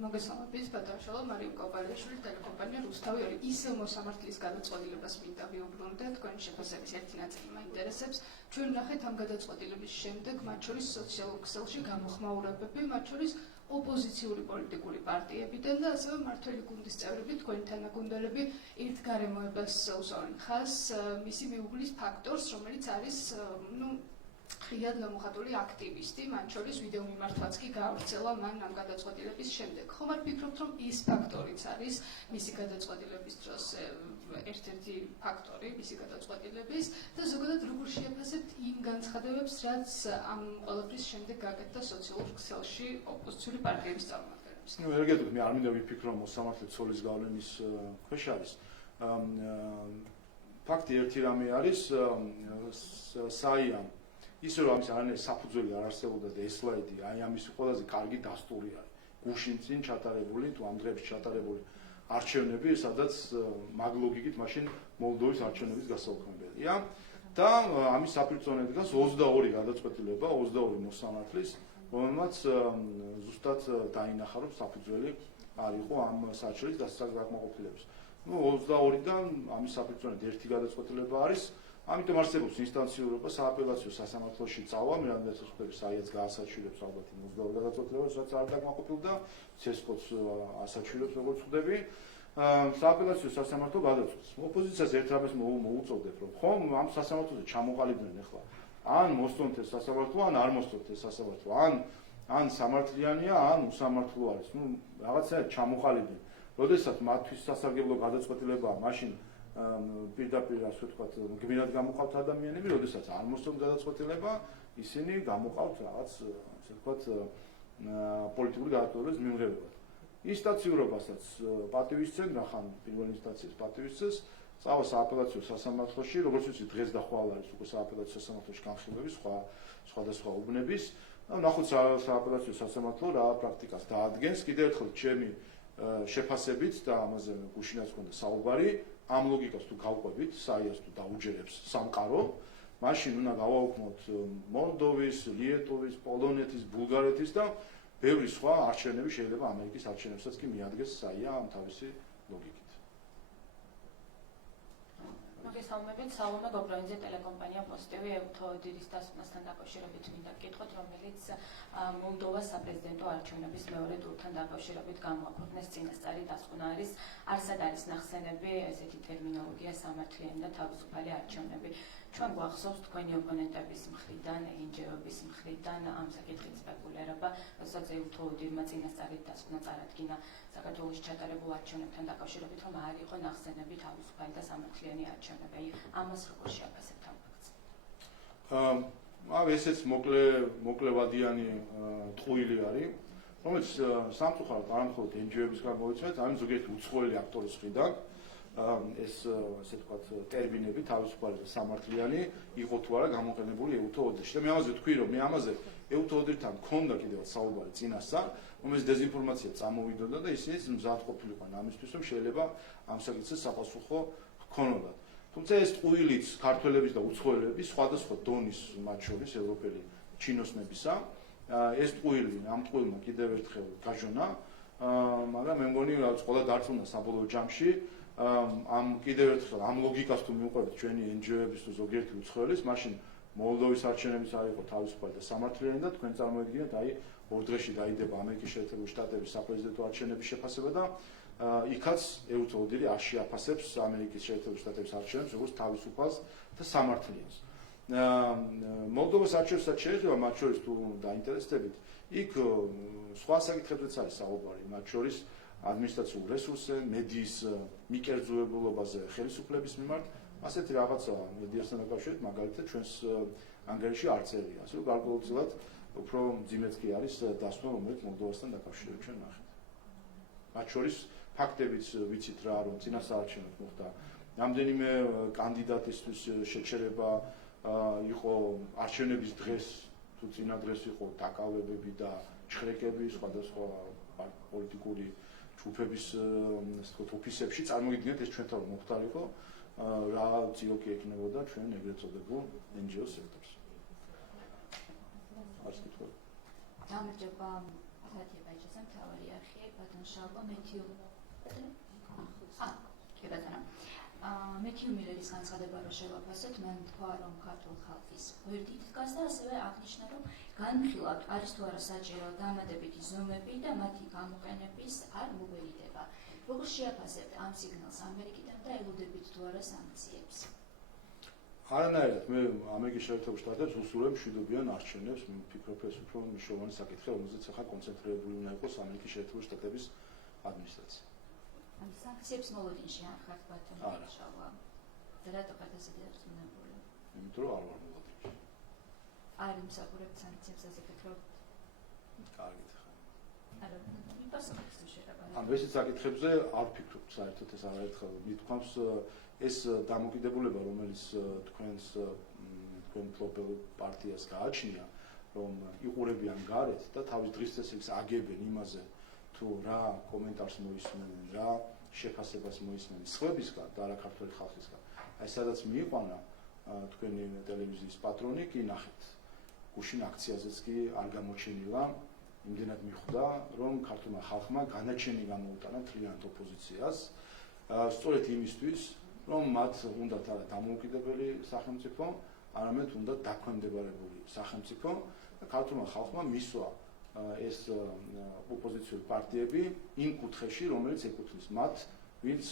მოგესალმებით, ბატონ შალვა, მარიამ კოპარიაშვილი, ტელეკომპანია რუსთავი 2 ისევ მოსამართლის გადაწყვეტილებას მინდა ვიუბრუნდე, თქვენი შეფასების ერთი ნაწილი მაინტერესებს. ჩვენ ვნახეთ ამ გადაწყვეტილების შემდეგ, მათ შორის სოციალურ ქსელში გამოხმაურებები, მათ შორის ოპოზიციური პოლიტიკური პარტიებიდან და ასევე მმართველი გუნდის წევრები, თქვენი თანაგუნდელები ერთ გარემოებას უსვამენ ხაზს, მისი მიუღლის ფაქტორს, რომელიც არის, ღიად გამოხატული აქტივისტი, მათ შორის ვიდეო მიმართვაც კი გაავრცელა მან ამ გადაწყვეტილების შემდეგ. ხომ არ ფიქრობთ, რომ ის ფაქტორიც არის მისი გადაწყვეტილების დროს ერთ-ერთი ფაქტორი მისი გადაწყვეტილების და ზოგადად როგორ შეაფასებთ იმ განცხადებებს, რაც ამ ყველაფრის შემდეგ გაკეთდა სოციალურ ქსელში ოპოზიციური პარტიების წარმომადგენლებს? ერგეთოთ, მე არ მინდა ვიფიქრო მოსამართლე ცოლის გავლენის ქვეშ არის. ფაქტი ერთი რამე არის საიამ ისე რომ ამის არანაირი საფუძველი არ არსებობდა და ეს სლაიდი აი ამის ყველაზე კარგი დასტური არის. გუშინ წინ ჩატარებული თუ ამ დღეებში ჩატარებული არჩევნები, სადაც მაგ ლოგიკით მაშინ მოლდოვის არჩევნების გასაუქმებელია და ამის საფირწონედ დგას 22 გადაწყვეტილება 22 მოსამართლის, რომელმაც ზუსტად დაინახა რომ საფუძველი არ იყო ამ საჩვერის დასაკმაყოფილების. 22-დან ამის საფირწონედ ერთი გადაწყვეტილება არის. ამიტომ არსებობს ინსტანციურობა სააპელაციო სასამართლოში წავა, მე რამდენიც ვხვდები, საიაც გაასაჩივრებს ალბათ 22 გადაწყვეტილებას, რაც არ დაკმაყოფილდა, ცესკოც ასაჩივრებს, როგორც ვხვდები. სააპელაციო სასამართლო გადაწყვეტს. ოპოზიციას ერთ რამეს მოუწოდებ, რომ ხომ ამ სასამართლოზე ჩამოყალიბდნენ ახლა. ან მოსწონთ ეს სასამართლო, ან არ მოსწონთ ეს სასამართლო, ან სამართლიანია, ან უსამართლო არის. რაღაცა ჩამოყალიბდნენ. როდესაც მათთვის სასარგებლო გადაწყვეტილებაა, მაშინ პირდაპირ ასე ვთქვათ, გვინად გამოყავთ ადამიანები, როდესაც არ მოსწონთ გადაწყვეტილება, ისინი გამოყავთ რაღაც ასე ვთქვათ პოლიტიკური გადაწყვეტილების მიმღებებად. ინსტანციურობასაც პატივისცემ, რახან პირველ ინსტანციის პატივისცემს, წავა სააპელაციო სასამართლოში, როგორც ვიცი, დღეს და ხვალ არის უკვე სააპელაციო სასამართლოში განხილვები სხვადასხვა უბნების. ნახოთ სააპელაციო სასამართლო რა პრაქტიკას დაადგენს. კიდევ ერთხელ ჩემი შეფასებით და ამაზე გუშინაც ჰქონდა საუბარი, ამ ლოგიკას თუ გავყვებით, საიას თუ დაუჯერებს სამყარო, მაშინ უნდა გავაუქმოთ მოლდოვის, ლიეტოვის, პოლონეთის, ბულგარეთის და ბევრი სხვა არჩევნები შეიძლება ამერიკის არჩევნებსაც კი მიადგეს საია ამ თავისი ლოგიკით. მოგესალმებით, საუნა გობროინძე ტელეკომპანია პოზიტივი ევთოოდირის დასმასთან დაკავშირებით მინდა გკითხოთ, რომელიც მოლდოვას საპრეზიდენტო არჩევნების მეორე ტურთან დაკავშირებით გამოაქვეყნეს წინასწარი დასკვნა არის, არსად არის ნახსენები ესეთი ტერმინოლოგია სამართლიანი და თავისუფალი არჩევნები. ჩვენ გვახსოვს თქვენი ოპონენტების მხრიდან, NGO-ების მხრიდან ამ საკითხით სპეკულირება, როდესაც ევთოოდირმა წინასწარი დასკვნა წარადგინა საქართველოში ჩატარებულ არჩევნებთან დაკავშირებით, რომ არ იყო ნახსენები თავისუფალი და სამართლიანი არჩევნები. ამას როგორ შეაფასებთ ამ ფაქტს? ესეც მოკლევადიანი ტყუილი არის, რომელიც სამწუხაროდ არ მხოლოდ NGO-ების გამოიცვეთ, ამის ზოგიერთი უცხოელი აქტორის მხრიდან ეს ასე ვთქვათ ტერმინები თავისუფალი და სამართლიანი იყო თუ არა გამოყენებული ევთოოდირში. და მე ამაზე ვთქვი, რომ მე ამაზე ევთოოდირთან მქონდა კიდევ საუბარი წინასწარ, რომელიც დეზინფორმაცია წამოვიდოდა და ისინიც მზად ყოფილიყვნენ ამისთვის, რომ შეიძლება ამ საკითხზე საპასუხო ჰქონოდათ. თუმცა ეს ტყუილიც ქართველების და უცხოელების სხვადასხვა დონის, მათ შორის ევროპელი ჩინოსნებისა, ეს ტყუილი ამ ტყუილმა კიდევ ერთხელ გაჟონა, მაგრამ მე მგონი რაც ყველა დარწმუნა საბოლოო ჯამში ამ კიდევ ერთხელ ამ ლოგიკას თუ მივუყვებით ჩვენი NGO-ების თუ ზოგიერთი უცხოელის, მაშინ მოლდოვის არჩევნების არ იყო თავისუფალი და სამართლიანი და თქვენ წარმოიდგინეთ, აი 2 დღეში დაიდება ამერიკის შეერთებული შტატების საპრეზიდენტო არჩევნების შეფასება და იქაც ევთოოდირი არ შეაფასებს ამერიკის შეერთებული შტატების არჩევნებს როგორც თავისუფალს და სამართლიანს. მოლდოვის არჩევნებსაც შეიძლება მათ შორის თუ დაინტერესდებით, იქ სხვა საკითხებზეც არის საუბარი, მათ შორის ადმინისტრაციულ რესურსზე, მედიის მიკერძოებულობაზე ხელისუფლების მიმართ, ასეთი რაღაცა მედიასთან დაკავშირებით, მაგალითად ჩვენს ანგარიში არ წერია, ასე რომ გარკვეულწილად უფრო მძიმეც კი არის დასკვნა, რომელიც მოლდოვასთან დაკავშირებით ჩვენ ნახეთ. მათ შორის ფაქტებიც ვიცით რა, რომ წინასაარჩევნოდ მოხდა რამდენიმე კანდიდატისთვის შეჩერება, იყო არჩევნების დღეს თუ წინა დღეს იყო დაკავებები და ჩხრეკები სხვადასხვა პოლიტიკური ჯგუფების ოფისებში. წარმოგიდგენთ ეს ჩვენთან რომ მოხდარიყო, რა წილოკი ექნებოდა ჩვენ ეგრეთ წოდებულ NGO სექტორს. არც კითხვა. გამარჯობა, ახალთება ეჭესა მთავარი არხი, ბატონ შალვა მეთიუ. მეთიუ მილერის განცხადება რომ შევაფასეთ, მან თქვა, რომ ქართულ ხალხის გვერდით დგას და ასევე აღნიშნა, რომ განხილავთ არის თუ არა საჭირო დამატებითი ზომები და მათი გამოყენების არ მოგერიდება. როგორ შეაფასებთ ამ სიგნალს ამერიკიდან და ელოდებით თუ არა სანქციებს? არანაირად მე ამერიკის შეერთებულ შტატებს უსურვებ მშვიდობიან არჩევნებს, ვფიქრობ ეს უფრო მნიშვნელოვანი საკითხი, რომელზეც ახლა კონცენტრირებული უნდა იყოს ამერიკის შეერთებული შტატების ადმინისტრაცია. ან სანქციებს მოლოდინში არ ხართ ბატონო შავა. და რატო ხართ ესე დარწმუნებული? იმიტომ რომ არ ვარ მოლოდინში. არ იმსახურებთ სანქციებს ასე ფიქრობთ? კარგით ხა. არა, მიპასუხეთ თუ შეიძლება. ანუ ესეც საკითხებზე არ ვფიქრობ საერთოდ ეს არაერთხელ მithქვამს ეს დამოკიდებულება რომელიც თქვენ მფლობელ პარტიას გააჩნია რომ იყურებიან გარეთ და თავის დღის წესრიგს აგებენ იმაზე თუ რა კომენტარს მოისმენენ, რა შეფასებას მოისმენენ სხვებისგან და არა ქართული ხალხისგან. აი სადაც მიიყვანა თქვენი ტელევიზიის პატრონი კი ნახეთ. გუშინ აქციაზეც კი არ გამოჩენილა იმდენად მიხვდა რომ ქართულმა ხალხმა განაჩენი გამოუტანა მთლიანად ოპოზიციას სწორედ იმისთვის რომ მათ უნდათ არა დამოუკიდებელი სახელმწიფო, არამედ უნდა დაქვემდებარებული სახელმწიფო და ქართულმა ხალხმა მისვა ეს ოპოზიციური პარტიები იმ კუთხეში, რომელიც ეკუთვნის მათ, ვინც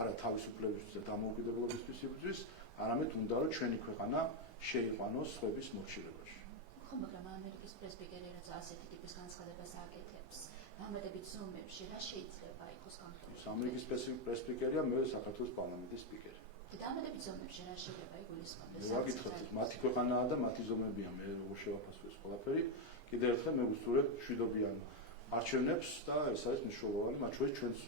არა თავისუფლებისთვის და დამოუკიდებლობისთვის იბრძვის, არამედ უნდა რომ ჩვენი ქვეყანა შეიყვანოს სხვების მორჩილებაში. ხო, მაგრამ ამერიკის პრესპიკერი რაც ასეთი ტიპის განცხადებას აკეთებს, დამატებით ზომებში რა შეიძლება იყოს განხილული? ამერიკის პრესპიკერია მე საქართველოს პარლამენტის სპიკერი. დამატებით ზომებში რა შეიძლება იგულისხმდეს? მე ვაკითხოთ, მათი ქვეყანაა და მათი ზომებია, მე როგორ შევაფასო ეს ყველაფერი. კიდევ ერთხელ მე ვუსურვებ მშვიდობიან არჩევნებს და ეს არის მნიშვნელოვანი, მათ შორის ჩვენს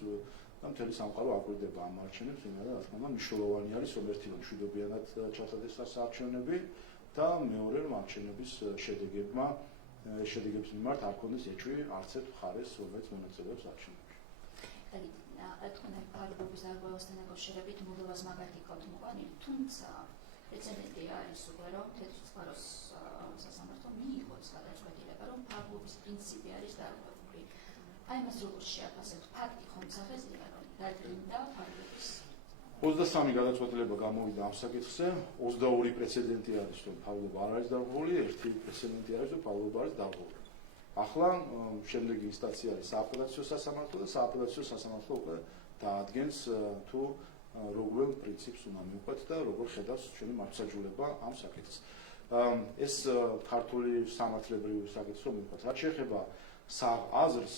და მთელი სამყარო აკვირდება ამ არჩევნებს, იმედა რა თქმა უნდა მნიშვნელოვანი არის რომ ერთი რომ მშვიდობიანად ჩატარდეს ეს არჩევნები და მეორე რომ არჩევნების შედეგების მიმართ არ ქონდეს ეჭვი არც ერთ მხარეს, რომელიც მონაწილეობს არჩევნებში. თქვენი პარლამენტის არღვევასთან დაკავშირებით მოლდოვას მაგალითი გქონთ მოყვანილი, თუმცა პრეცედენტი არის უკვე რომ თეთრწყაროს სასამართლომ მიიღოს გადაწყვეტილება რომ ფარგლობის პრინციპი არის დარღვევული. აი მას როგორ შეაფასებთ? ფაქტი ხომ სახეზია რომ დადგინდა ფარგლობის 23 გადაწყვეტილება გამოვიდა ამ საკითხზე, 22 პრეცედენტი არის რომ ფარგლობა არ არის დარღვეული, ერთი პრეცედენტი არის რომ ფარგლობა არის დარღვეული. ახლა შემდეგი ინსტანცია არის სააპელაციო სასამართლო და სააპელაციო სასამართლო უკვე დაადგენს თუ როგორ პრინციპს უნდა მივყვეთ და როგორ ხედავს ჩვენი მართლმსაჯულება ამ საკითხს. ეს ქართული სამართლებრივი საკითხი რომ მივყვეთ. რაც შეეხება საღაზრს,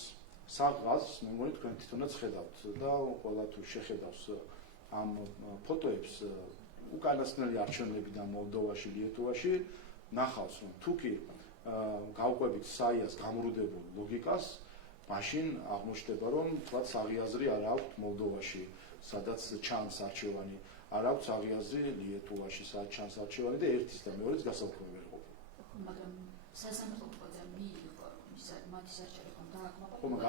მე მგონი თქვენ თვითონაც ხედავთ და ყველა თუ შეხედავს ამ ფოტოებს უკანასკნელი არჩევნებიდან მოლდოვაში, ლიეტუვაში ნახავს რომ თუკი გავყვებით საიას გამრუდებულ ლოგიკას, მაშინ აღმოჩნდება რომ თქვა საღიაზრი არ აქვს მოლდოვაში, სადაც ჩანს არჩევანი, არ აქვს საღიაზრი ლიეტუვაში, სადაც ჩანს არჩევანი და ერთის და მეორეს გასაუქმებელი ვერ ყოფილა. მაგრამ სასამართლოთვე მიიღო მათი საჭირო რომ დააკმაყოფილოს. ხო, მაგრამ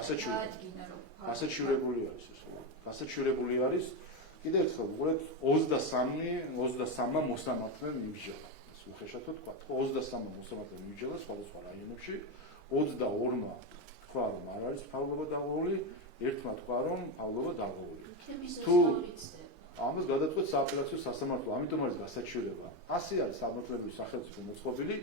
გასაჩივრებული არის ეს. გასაჩივრებული არის. კიდევ ერთხელ ვუყურეთ 23-მა მოსამართლემ იმსჯელა. უხეშად თქვა 23-მა მოსამართლემ იმსჯელა სხვადასხვა რაიონებში, 22-მა თქვა რომ არ არის ფარგლობა დარღვეული, ერთმა თქვა რომ ფარგლობა დარღვეული. თუ ამას გადაწყვეტს სააპელაციო სასამართლო, ამიტომ არის გასაჩივრება. ასე არის სამართლებრივი სახელმწიფო მოწყობილი,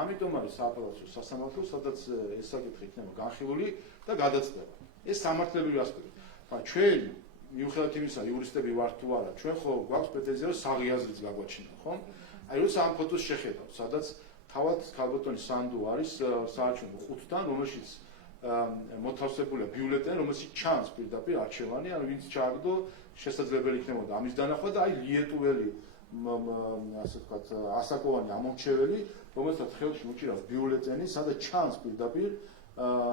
ამიტომ არის სააპელაციო სასამართლო, სადაც ეს საკითხი იქნება განხილული და გადაწყდება. ეს სამართლებრივი ასპექტი. ჩვენ მიუხედავად იმისა, იურისტები ვართ თუ არა, ჩვენ ხო გვაქვს პრეტენზია რომ საღიაზრიც გაგვაჩინა, ხო? აი როცა ამ ფოტოს შეხედავთ, სადაც თავად ქალბატონი სანდუ არის საარჩევნო ხუთთან, რომელშიც მოთავსებულია ბიულეტენი, რომელშიც ჩანს პირდაპირ არჩევანი, ანუ ვინც ჩააგდო, შესაძლებელი იქნებოდა ამის დანახვა და აი ლიეტუველი ასე ვთქვათ, ასაკოვანი ამომრჩეველი, რომელსაც ხელში უჭირავს ბიულეტენი, სადაც ჩანს პირდაპირ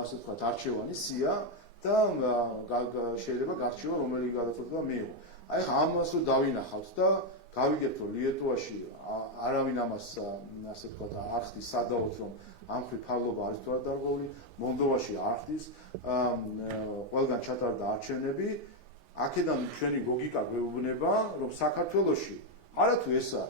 ასე ვთქვათ, არჩევანი, სია და შეიძლება გარჩევა რომელი გადაწყვეტილება მიიღო. აი ამას რომ დავინახავთ და გავიგებთ რომ ლიეტუვაში არავინ ამას ასე ვთქვათ არ ხდის სადავოდ რომ ამ ხრი ფარგლობა არის თუ არა დარღვეული, მოლდოვაში არ ხდის, ყველგან ჩატარდა არჩევნები, აქედან ჩვენი ლოგიკა გვეუბნება რომ საქართველოში არათუ ესა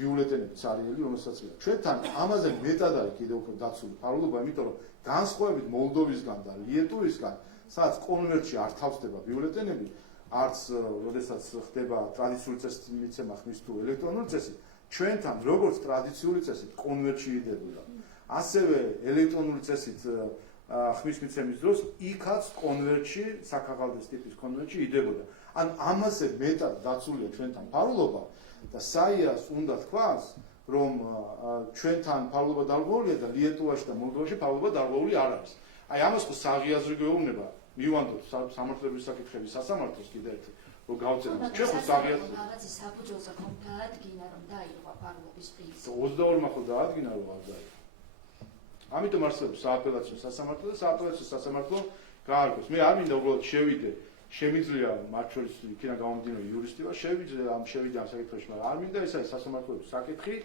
ბიულეტენები ცარიელი რომელსაც ჩვენთან ამაზე მეტად არის კიდევ უფრო დაცული ფარგლობა, იმიტომ რომ განსხვავებით მოლდოვისგან და ლიეტუვისგან, სადაც კონვერტში არ თავსდება ბიულეტენები, არც როდესაც ხდება ტრადიციული წესით მიცემა ხმის თუ ელექტრონული წესით, ჩვენთან როგორც ტრადიციული წესით კონვერტში იდებოდა, ასევე ელექტრონული წესით ხმის მიცემის დროს იქაც კონვერტში, საქაღალდის ტიპის კონვერტში იდებოდა. ან ამაზე მეტად დაცულია ჩვენთან ფარგლობა და საიას უნდა თქვას, რომ ჩვენთან ფარულობა დარღვეულია და ლიეტუვაში და მოლდოვაში ფარულობა დარღვეული არ არის. აი ამას ხო საღიაზრი გვეუბნება, მივანდოთ სამართლებრივი საკითხების სასამართლოს კიდე ერთი რომ გავწეროთ. ჩვენ ხო საღიაზრი რაღაცის საფუძველზე ხომ დაადგინა რომ დაიღვა ფარულობის პრინციპი. 22-მა ხო დაადგინა რომ არ დაიღვა. ამიტომ არსებობს სააპელაციო სასამართლო და სააპელაციო სასამართლო გაარკვევს. მე არ მინდა უბრალოდ შევიდე, შემიძლია მათ შორის იქიდან გამომდინარე იურისტი ვარ, შევიდე ამ საკითხებში, მაგრამ არ მინდა ეს არის სასამართლოების საკითხი.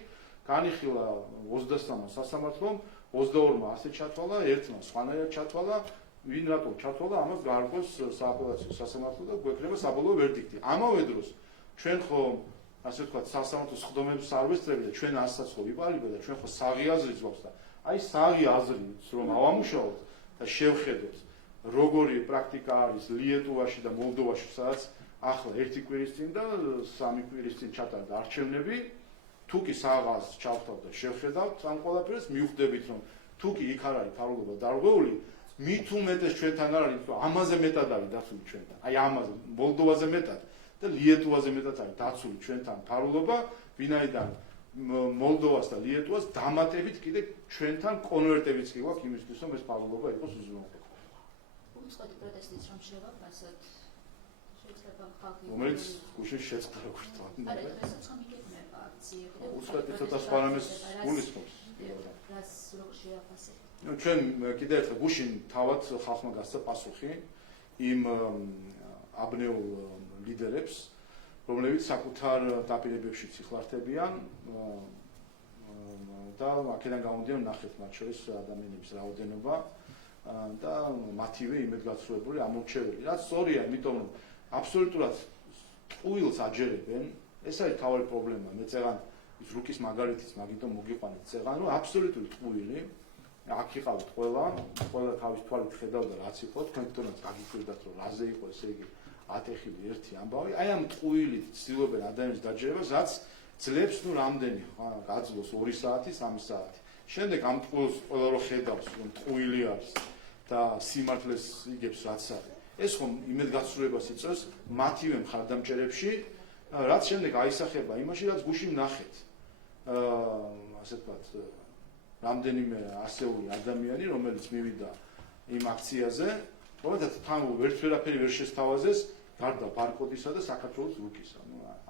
განიხილა 23-მა სასამართლომ, 22-მა ასე ჩათვალა, 1-მა სხვანაირად ჩათვალა, ვინ რატომ ჩათვალა, ამას გაარკვევს სააპელაციო სასამართლო და გვექნება საბოლოო ვერდიქტი. ამავე დროს ჩვენ ხო ასე ვთქვათ, სასამართლოს ხდომებს არ ვესწრები და ჩვენ ასაც ხო ვიპარიბე და ჩვენ ხო საღი აზრიც გვაქვს და აი საღი აზრით რომ ავამუშავოთ და შევხედოთ როგორი პრაქტიკა არის ლიეტუვაში და მოლდოვაში, სადაც ახლა 1 კვირის წინ და 3 კვირის წინ ჩატარდა არჩევნები, თუ კი საღას ჩავთავთ და შევხედავთ ამ ყველაფერს, მივხვდებით რომ თუ კი იქ არ არის ფარულობა დარღვეული, მით უმეტეს ჩვენთან არ არის, ამაზე მეტად არის დაცული ჩვენთან. აი ამაზე, მოლდოვაზე მეტად და ლიეტუვაზე მეტად არის დაცული ჩვენთან ფარულობა, ვინაიდან მოლდოვას და ლიეტუვას დამატებით კიდე ჩვენთან კონვერტებიც კი გვაქვს იმისთვის, რომ ეს ფარულობა იყოს უზრუნველყოფილი. უწყოდი პროტესტიც რომ შევაქ, ასეთ შეიძლება ხალხი რომელიც გუშინ შეწყდა როგორც თქვა. არა, ესეც ხომ იგებნება აქციები და უბრალოდ ცოტა სპარამეს გულისხმობს. რას როგორ შეაფასებთ? ჩვენ კიდე ერთხელ გუშინ თავად ხალხმა გასცა პასუხი იმ აბნეულ ლიდერებს, რომლებიც საკუთარ დაპირებებში ციხლართებიან და აქედან გამომდინარე ნახეთ მათ შორის ადამიანების რაოდენობა და მათივე იმედგაცრუებული ამორჩეველი. რაც სწორია, იმიტომ რომ აბსოლუტურად ტყუილს აჯერებენ, ეს არის თავი პრობლემა. მე წეღან ის რუკის მაგალითიც მაგიტომ მოგიყვანეთ წეღან, რომ აბსოლუტური ტყუილი აქ იყავთ ყველა თავის თვალით ხედავდა რაც იყო, თქვენ თვითონაც გაგიკვირდათ რომ რაზე იყო, ესე იგი ატეხილი ერთი ამბავი. აი ამ ტყუილით ცდილობენ ადამიანის დაჯერებას, რაც ძლებს ნუ რამდენი გაძლოს 2 საათი, 3 საათი. შემდეგ ამ ტყუილს ყველა რო ხედავს, რომ ტყუილი არის და სიმართლეს იგებს რაც არის. ეს ხომ იმედგაცრუებას იწვევს მათივე მხარდამჭერებში, რაც შემდეგ აისახება იმაში, რაც გუშინ ნახეთ. ასე ვთქვათ, რამდენიმე ასეული ადამიანი, რომელიც მივიდა იმ აქციაზე, რომელთაც თან ვერაფერი ვერ შესთავაზეს, გარდა ბარკოდისა და საქართველოს რუკისა.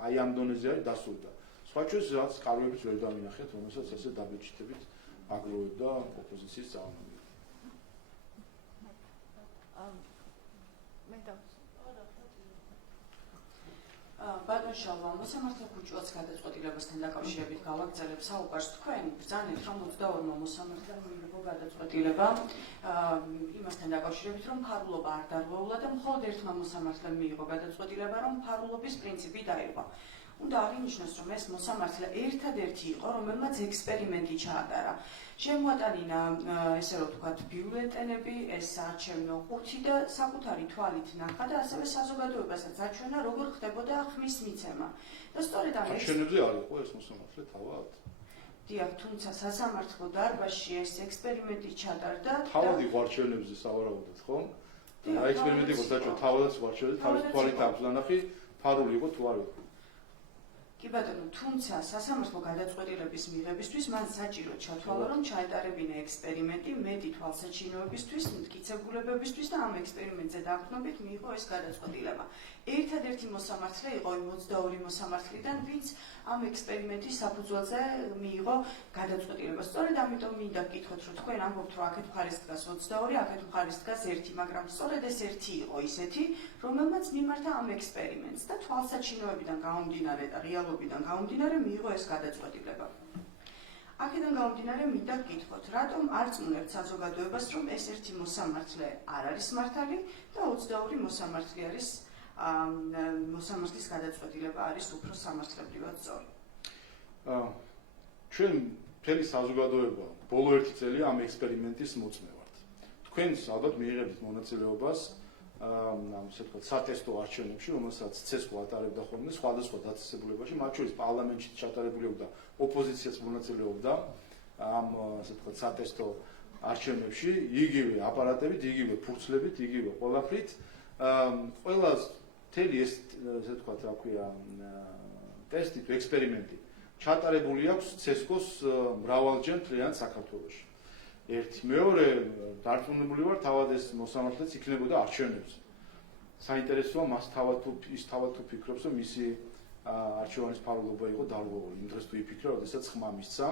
აი ამ დონეზე არის დასული და სხვა ჩვენს რაც კარვებიც ვერ დავინახეთ, რომელსაც ასე დაბეჭდებით აგროვებდა ოპოზიციის ძალაუფლება. ბატონ შალვა, მოსამართლე ქუჩუაც გადაწყვეტილებასთან დაკავშირებით გავაგრძელებ საუბარს. თქვენ ბრძანეთ, რომ 22-მა მოსამართლემ მიიღო გადაწყვეტილება იმასთან დაკავშირებით, რომ ფარულობა არ დარღვეულა და მხოლოდ ერთმა მოსამართლემ მიიღო გადაწყვეტილება, რომ ფარულობის პრინციპი დაირღვა. უნდა აღინიშნოს, რომ ეს მოსამართლე ერთადერთი იყო, რომელმაც ექსპერიმენტი ჩაატარა. შემოატანინა, ესე რომ ვთქვათ, ბიულეტენები, ეს არჩევნო ყუთი და საკუთარი თვალით ნახა და ასევე საზოგადოებასაც აჩვენა, როგორ ხდებოდა ხმის მიცემა. და სწორედ ამ არჩევნებზე არ იყო ეს მოსამართლე თავად? დიახ, თუმცა სასამართლო დარბაზში ეს ექსპერიმენტი ჩატარდა. თავად იყო არჩევნებზე სავარაუდოდ, ხო? რა ექსპერიმენტი იყო საჭირო თავადაც არჩევნებზე, თავის თვალით აქვს ნახი, ფარული იყო თუ არ იყო. კი ბატონო, თუმცა სასამართლო გადაწყვეტილების მიღებისთვის მან საჭირო ჩათვალა, რომ ჩაეტარებინა ექსპერიმენტი მეტი თვალსაჩინოებისთვის, მტკიცებულებებისთვის და ამ ექსპერიმენტზე დაყრდნობით მიიღო ეს გადაწყვეტილება. ერთადერთი მოსამართლე იყო 22 მოსამართლიდან, ვინც ამ ექსპერიმენტის საფუძველზე მიიღო გადაწყვეტილება. სწორედ ამიტომ მინდა გკითხოთ, რომ თქვენ ამბობთ, რომ აქეთ მხარეს დგას 22, აქეთ მხარეს დგას 1, მაგრამ სწორედ ეს 1 იყო ისეთი, რომელმაც მიმართა ამ ექსპერიმენტს და თვალსაჩინოებიდან გამომდინარე და რეალობიდან გამომდინარე მიიღო ეს გადაწყვეტილება. აქედან გამომდინარე მინდა გკითხოთ, რატომ არ წმუნებთ საზოგადოებას, რომ ეს 1 მოსამართლე არ არის მართალი და 22 მოსამართლე არის მოსამართლის გადაწყვეტილება არის უფრო სამართლებრივად სწორი. ჩვენ მთელი საზოგადოება ბოლო 1 წელი ამ ექსპერიმენტის მოწმე ვართ. თქვენს ალბათ მიიღებთ მონაწილეობას ასე ვთქვათ, სატესტო არჩევნებში, რომელსაც ცესკო ატარებდა ხოლმე სხვადასხვა დაწესებულებაში, მათ შორის პარლამენტში ჩატარებულიობდა ოპოზიციაც მონაწილეობდა ამ ასე ვთქვათ, სატესტო არჩევნებში, იგივე აპარატებით, იგივე ფურცლებით, იგივე ყველაფრით. ყველა მთელი ეს ასე ვთქვათ, რა ქვია, ტესტი თუ ექსპერიმენტი ჩატარებული აქვს CESCO-ს მრავალჯერ მთლიან საქართველოში. ერთი, მეორე, დარწმუნებული ვარ, თავად ეს მოსამართლეც იქნებოდა არჩევნებზე. საინტერესოა მას თავად თუ ფიქრობს, რომ მისი არჩევანის ფარულობა იყო დარღვეული. იმ დღეს თუ იფიქრა, როდესაც ხმა მისცა,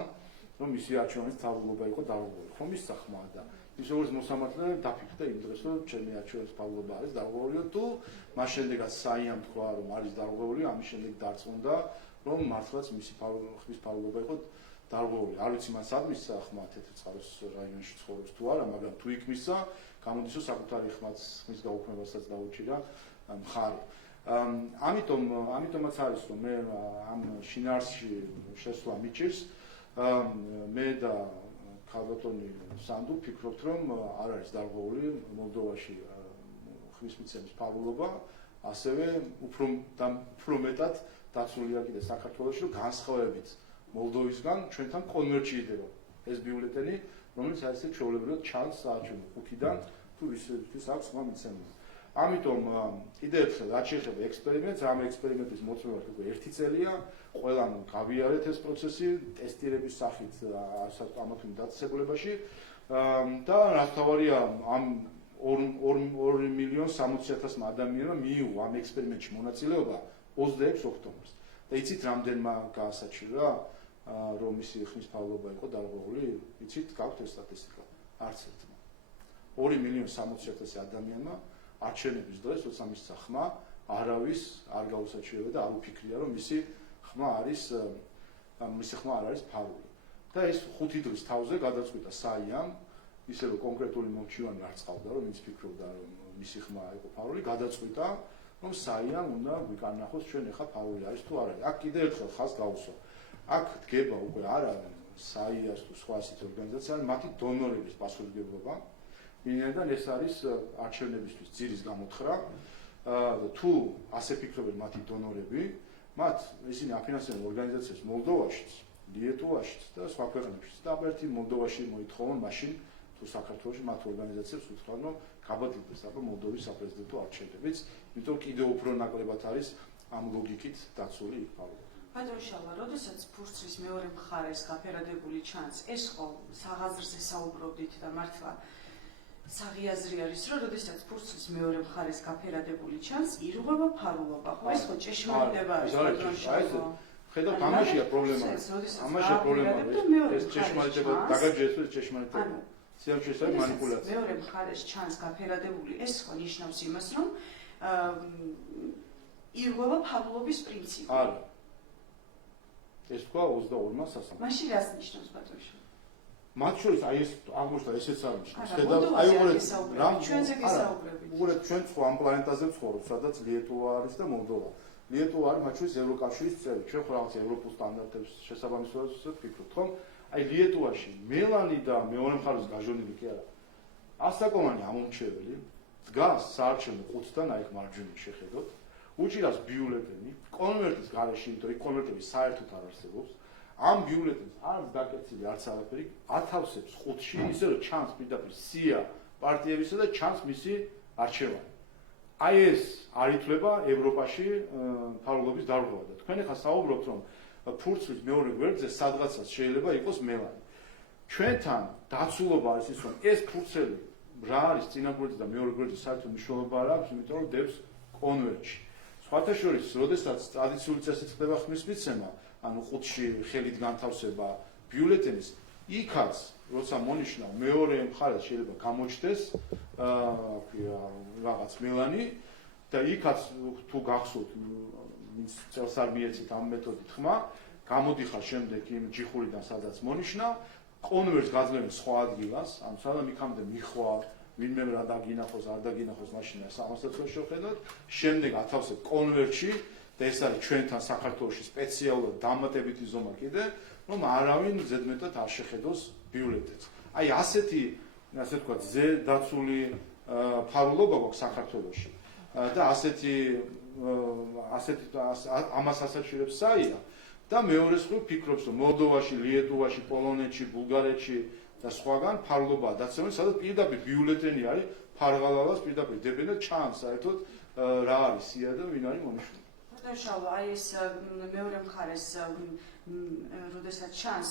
რომ მისი არჩევანის ფარულობა იყო დარღვეული. ხომ მისცა ხმა და ის როგორც მოსამართლე დაფიქრდა იმ დღეს, რომ ჩემი არჩევანის ფარულობა არის დარღვეული თუ მას შემდეგაც საიამ თქვა, რომ არის დარღვეული, ამის შემდეგ დარწმუნდა, რომ მართლაც მისი ხმის ფარულობა იყო დარღვეული. არ ვიცი მან სად მისცა ხმა თეთრწყაროს რაიონში ცხოვრობს თუ არა, მაგრამ თუ იქ მისცა, გამოდის რომ საკუთარი ხმის გაუქმებასაც დაუჭირა მხარი. ამიტომაც არის რომ მე ამ შინაარსში შესვლა მიჭირს, მე და ქალბატონი სანდუ ვფიქრობთ, რომ არ არის დარღვეული მოლდოვაში ხმის მიცემის ფარულობა, ასევე უფრო მეტად დაცულია კიდე საქართველოში, რომ განსხვავებით მოლდოვისგან ჩვენთან კონვერტირდება ეს ბიულეტენი, რომელიც არის ჩვეულებრივად ჩანს საარჩევნო ყუთიდან თუ ვისთვის აქვს ხმა მიცემული. ამიტომ კიდევ ერთხელ რაც შეეხება ექსპერიმენტს, ამ ექსპერიმენტის მოწმევა უკვე 1 წელია, ყველამ გავიარეთ ეს პროცესი ტესტირების სახით ამა თუ იმ დაწესებულებაში და რაც თავარია ამ 2,60,000 ადამიანმა მიიღო ამ ექსპერიმენტში მონაწილეობა 26 ოქტომბერს. და იცით რამდენმა გაასაჩივრა რომ მისი ხმის ფარულობა იყო დარღვეული? იცით, გაქვთ ეს სტატისტიკა? არც ერთმა. 2,60,000 ადამიანმა არჩევნების დღეს, როცა მისცა ხმა, არავის არ გაუსაჩივრებია და არ უფიქრია, რომ მისი ხმა არ არის ფარული. და ეს 5 დღის თავზე გადაწყვიტა საიამ, ისე რომ კონკრეტული მომჩივანი არ წყავდა, რომ ის ფიქრობდა, რომ მისი ხმა იყო ფარული, გადაწყვიტა, რომ საიამ უნდა გვიკანახოს ჩვენ ახლა ფარული არის თუ არა. აქ კიდევ ერთხელ ხაზს გავუსვა. აქ დგება უკვე არა საიას თუ სხვა ასეთ ორგანიზაცია, მათი დონორების პასუხისმგებლობა. ვინაიდან ეს არის არჩევნებისთვის ძირის გამოთხრა და თუ ასე ფიქრობენ მათი დონორები, მათ ისინი აფინანსებენ ორგანიზაციებს მოლდოვაშიც, ლიეტუვაშიც და სხვა ქვეყნებშიც. და ერთი მოლდოვაში მოითხოვონ მაშინ თუ საქართველოში მათ ორგანიზაციებს უთხრან, რომ გაბატონდეს აბა მოლდოვის საპრეზიდენტო არჩევნებიც, იმიტომ კიდევ უფრო ნაკლებად არის ამ ლოგიკით დაცული იქ ფარულობა. ბატონ შალვა, როდესაც ფურცლის მეორე მხარეს გაფერადებული ჩანს, ეს ხო საღაზრზე საუბრობდით და მართლა საღიაზრი არის, რომ როდესაც ფურცლის მეორე მხარეს გაფერადებული ჩანს, ირღვევა ფარულობა. ხო ეს ხო ჭეშმარიტება არის ბატონ შალვა. ხედავთ, ამაშია პრობლემა. ამაშია პრობლემა. ეს ჭეშმარიტება დაგაჯერეთ, ეს ჭეშმარიტება. სიამოვნებაა ეს მანიპულაცია. მეორე მხარეს ჩანს გაფერადებული, ეს ხო ნიშნავს იმას, რომ ირღვევა ფარულობის პრინციპი. არა. ეს თქვა 22-მა სასამართლომ. მაშინ რას ნიშნავს ბატონ შალვა? მათ შორის აი ეს აღმოჩნდა ესეც არის. ხედავთ, აი უყურეთ რამ ჩვენზე გისაუბრებით. უყურეთ ჩვენ სხვა ამ პლანეტაზე ვცხოვრობთ, სადაც ლიეტუვა არის და მოლდოვა. ლიეტუვა არის მათ შორის ევროკავშირის წევრი. ჩვენ ხო რაღაც ევროპულ სტანდარტებს შესაბამისად ვფიქრობთ, ხომ? აი ლიეტუვაში მელანი და მეორე მხარეს გაჟონილი კი არა. ასაკოვანი ამომრჩეველი დგას საარჩევნო ყუთთან, აი მარჯვნივ შეხედოთ. უჭირავს ბიულეტენი, კონვერტის გარეშე, იმიტომ რომ კონვერტები საერთოდ არ არსებობს. ამ ბიულეტენს არც დაკეცილი, არც არაფერი, ათავსებს ყუთში, ისე რომ ჩანს პირდაპირ სია პარტიებისა და ჩანს მისი არჩევანი. აი ეს არ ითვლება ევროპაში ფარულობის დარღვევა და თქვენ ახლა საუბრობთ, რომ ფურცლის მეორე გვერდზე სადღაცაც შეიძლება იყოს მელანი. ჩვენთან დაცულობა არის ის, რომ ეს ფურცელი რა არის წინა გვერდზე და მეორე გვერდზე საერთოდ მნიშვნელობა არ აქვს, იმიტომ რომ დებს კონვერტში. სხვათა შორის, როდესაც ტრადიციული წესით ხდება ხმის მიცემა, ანუ ყუთში ხელით განთავსება ბიულეტენის, იქაც როცა მონიშნა მეორე მხარეს შეიძლება გამოჩნდეს რაღაც მელანი და იქაც თუ გახსოვთ წელს არ მიეცით ამ მეთოდით ხმა, გამოდიხარ შემდეგ იმ ჯიხურიდან სადაც მონიშნა, კონვერტს გაძლევენ სხვა ადგილას, ანუ სადამ იქამდე მიხვალ, ვინმე რა დაგინახოს, არ დაგინახოს, მაშინ ამასაც რო შევხედოთ, შემდეგ ათავსებ კონვერტში და ეს არის ჩვენთან საქართველოში სპეციალურად დამატებითი ზომა კიდე, რომ არავინ ზედმეტად არ შეხედოს ბიულეტენს. აი ასეთი, ასე ვთქვათ, ზედაცული ფარულობა გვაქვს საქართველოში და ამას ასაჩვენებს საია და მეორე მხრივ ფიქრობს, რომ მოლდოვაში, ლიეტუვაში, პოლონეთში, ბულგარეთში და სხვაგან ფარულობაა დაცემული, სადაც პირდაპირ ბიულეტენი არის, ფარღალალას პირდაპირ დებენ და ჩანს საერთოდ რა არის სია და ვინ არის მონიშნული. ხდევშალო, აი ეს მეორე მხარეს როდესაც ჩანს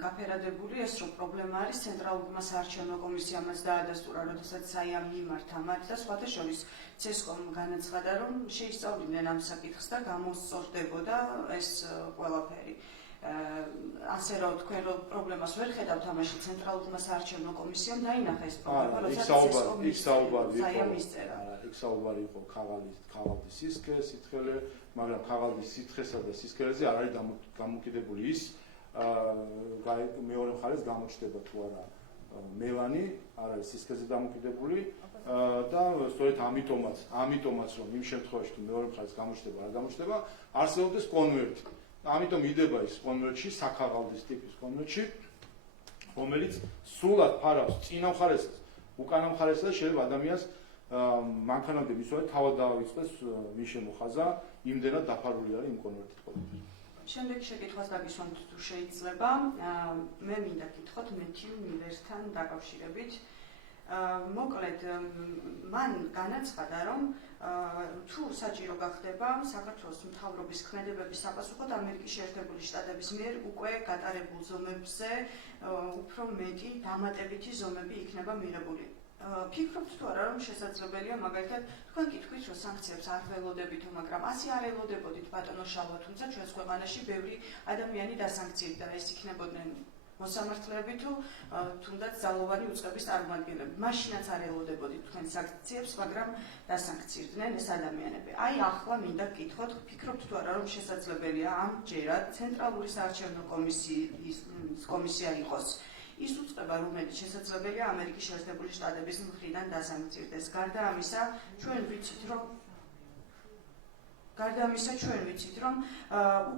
გაფერადებული ეს რომ პრობლემა არის ცენტრალურმა საარჩევნო კომისიამაც დაადასტურა, როდესაც საიამ მიმართა მათ და სხვათა შორის CESCOM განაცხადა, რომ შეისწავლიდნენ ამ საკითხს და გამოსწორდებოდა ეს ყველაფერი. ასე რომ თქვენ რომ პრობლემას ვერ ხედავთ ამაში ცენტრალურმა საარჩევნო კომისიამ დაინახა ეს პრობლემა, როდესაც იქ საუბარი იყო ქაღალდის სისქელე, მაგრამ ქაღალდის სითხესა და სისქელეზე არ არის გამოკიდებული ის მეორე მხარეს გამოჩნდება თუ არა მელანი, არ არის სისქელეზე დამოკიდებული და სწორედ ამიტომაც რომ იმ შემთხვევაში თუ მეორე მხარეს გამოჩნდება არ გამოჩნდება, არსებობდეს კონვერტი. ამიტომ იდება ის კონვერტში, საქაღალდის ტიპის კონვერტში, რომელიც სრულად ფარავს წინა მხარესაც, უკანა მხარესა და შეიძლება ადამიანს მანქანამდე მისვლა თავად დავიწყდეს მის შემოხაზა, იმდენად დაფარული არის იმ კონვერტით ყოველთვის. შემდეგი შეკითხვას დაგისვამთ თუ შეიძლება. მე მინდა გითხოთ მეთიუ მილერთან დაკავშირებით. მოკლედ მან განაცხადა, რომ თუ საჭირო გახდება საქართველოს მთავრობის ქმედებების საპასუხოდ ამერიკის შეერთებული შტატების მიერ უკვე გატარებულ ზომებზე უფრო მეტი დამატებითი ზომები იქნება მიღებული. ფიქრობთ თუ არა რომ შესაძლებელია მაგალითად თქვენ კითხვით რომ სანქციებს არ ველოდებითო, მაგრამ ასე არ ელოდებოდით ბატონო შალვა, თუმცა ჩვენს ქვეყანაში ბევრი ადამიანი დასანქცირდა, ეს იქნებოდნენ მოსამართლეები თუ თუნდაც ძალოვანი უწყების წარმომადგენლები. მაშინაც არ ელოდებოდით თქვენ სანქციებს, მაგრამ დასანქცირდნენ ეს ადამიანები. აი ახლა მინდა გკითხოთ, ფიქრობთ თუ არა რომ შესაძლებელია ამჯერად ცენტრალური საარჩევნო კომისია იყოს ის უწყება, რომელიც შესაძლებელია ამერიკის შეერთებული შტატების მხრიდან დასანქცირდეს. გარდა ამისა, ჩვენ ვიცით, რომ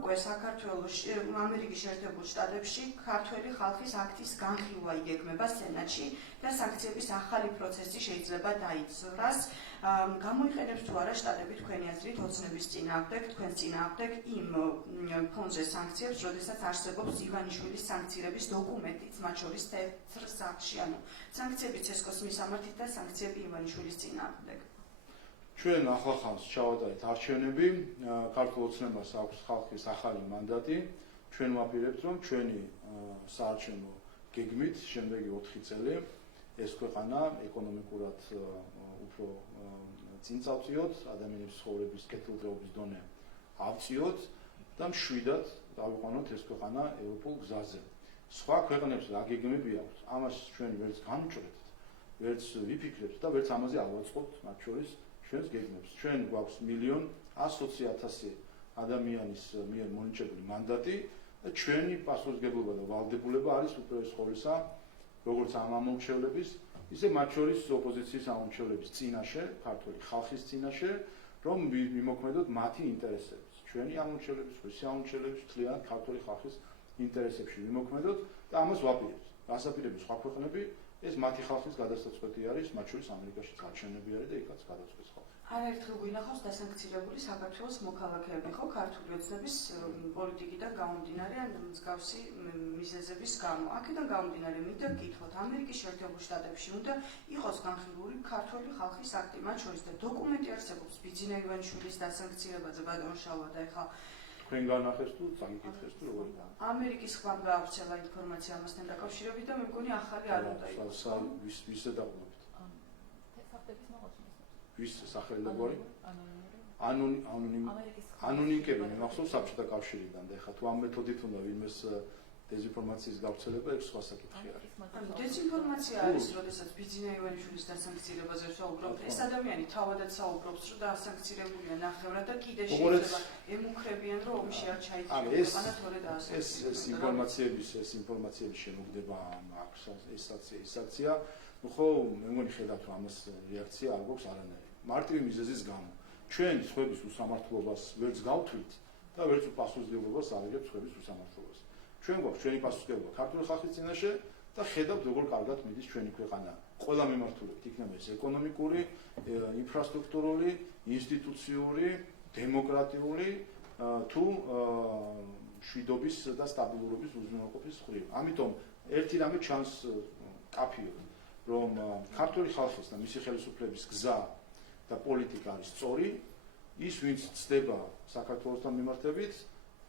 უკვე საქართველოში, ამერიკის შეერთებულ შტატებში ქართველი ხალხის აქტის განხილვა იგეგმება სენატში და სანქციების ახალი პროცესი შეიძლება დაიწყოს. გამოიყენებს თუ არა შტატები თქვენი აზრით ოცნების წინააღმდეგ, თქვენ წინააღმდეგ იმ ფონზე სანქციებს, როდესაც არსებობს ივანიშვილის სანქცირების დოკუმენტიც, მათ შორის თეთრ სახლში, ანუ სანქციები CESCOM-ის მისამართით და სანქციები ივანიშვილის წინააღმდეგ. ჩვენ ახლახანს ჩავატარეთ არჩევნები, ქართულ ოცნებას აქვს ხალხის ახალი მანდატი. ჩვენ ვაპირებთ, რომ ჩვენი საარჩევნო გეგმით შემდეგი 4 წელი ეს ქვეყანა ეკონომიკურად უფრო წინ წავწიოთ, ადამიანების ცხოვრების კეთილდღეობის დონე ავწიოთ და მშვიდად დავიყვანოთ ეს ქვეყანა ევროპულ გზაზე. სხვა ქვეყნებს რა გეგმები აქვს, ამას ჩვენ ვერც განვჭრეთ, ვერც ვიფიქრებთ და ვერც ამაზე არ ვაწყობთ, მათ შორის ჩვენს გეგმებს. ჩვენ გვაქვს 1,120,000 ადამიანის მიერ მონიჭებული მანდატი და ჩვენი პასუხისმგებლობა და ვალდებულება არის უპირველეს ყოვლისა, როგორც ამ ამომრჩევლების, ისე მათ შორის ოპოზიციის ამომრჩევლების წინაშე, ქართული ხალხის წინაშე, რომ მიმოქმედოთ მათი ინტერესებს. ჩვენი ამომრჩევლების, სხვისი ამომრჩევლების, მთლიანად ქართული ხალხის ინტერესებში მიმოქმედოთ და ამას ვაპირებთ. გასაპირების სხვა ქვეყნები ეს მათი ხალხის გადასაწყვეტი არის, მათ შორის ამერიკაში არჩევნები არის და იქაც გადაწყვეტს ხალხი. არაერთხელ გვინახავს დასანქცირებული საქართველოს მოქალაქეები, ხო, ქართული ოცნების პოლიტიკიდან გამომდინარე ან მსგავსი მიზეზების გამო. აქედან გამომდინარე მინდა გკითხოთ, ამერიკის შეერთებულ შტატებში უნდა იყოს განხილული ქართული ხალხის აქტი, მათ შორის და დოკუმენტი არსებობს ბიძინა ივანიშვილის დასანქცირებაზე, ბატონო შალვა და ეხლა თქვენ განახეს თუ წამიკითხეს თუ როგორ ამერიკის ხმამ გაავრცელა ინფორმაცია ამასთან დაკავშირებით და მე მგონი ახალი არ უნდა იყოს. ვისზე დაყრდნობით? ვის სახელმწიფოები? ანონიმკები მე მახსოვს საბჭოთა კავშირიდან და ეხლა თუ ამ მეთოდით უნდა ვინმეს დეзинფორმაციის გავრცელება, ეს სხვა საკითხი არის. დეзинფორმაცია არის, როდესაც ბიძინა ივანიშვილის დასანქცირებაზე ვსაუბრობთ. ეს ადამიანი თავადაც საუბრობს, რომ დასანქცირებულია ნახევრად და კიდე შეიძლება ემუქრებიან, რომ ომში არ ჩაიწყოს. ეს ინფორმაციების შემოგდება აქვს ეს აქცია. ხო, მე მგონი ხედავთ, რომ ამას რეაქცია არ გვაქვს არანაირი. მარტივი მიზეზის გამო. ჩვენ სხვების უსამართლობას ვერც გავთვლით და ვერც პასუხისმგებლობას არ ვიღებთ სხვების უსამართლობას. ჩვენ გვაქვს ჩვენი პასუხისმგებლობა ქართული ხალხის წინაშე და ხედავთ, როგორ კარგად მიდის ჩვენი ქვეყანა. ყველა მიმართულებით, იქნება ეს ეკონომიკური, ინფრასტრუქტურული, ინსტიტუციური, დემოკრატიული თუ მშვიდობის და სტაბილურობის უზრუნველყოფის მხრივ. ამიტომ ერთი რამე ჩანს კაფიო, რომ ქართული ხალხის და მისი ხელისუფლების გზა და პოლიტიკა არის სწორი ის ვინც ცდება საქართველოსთან მიმართებით,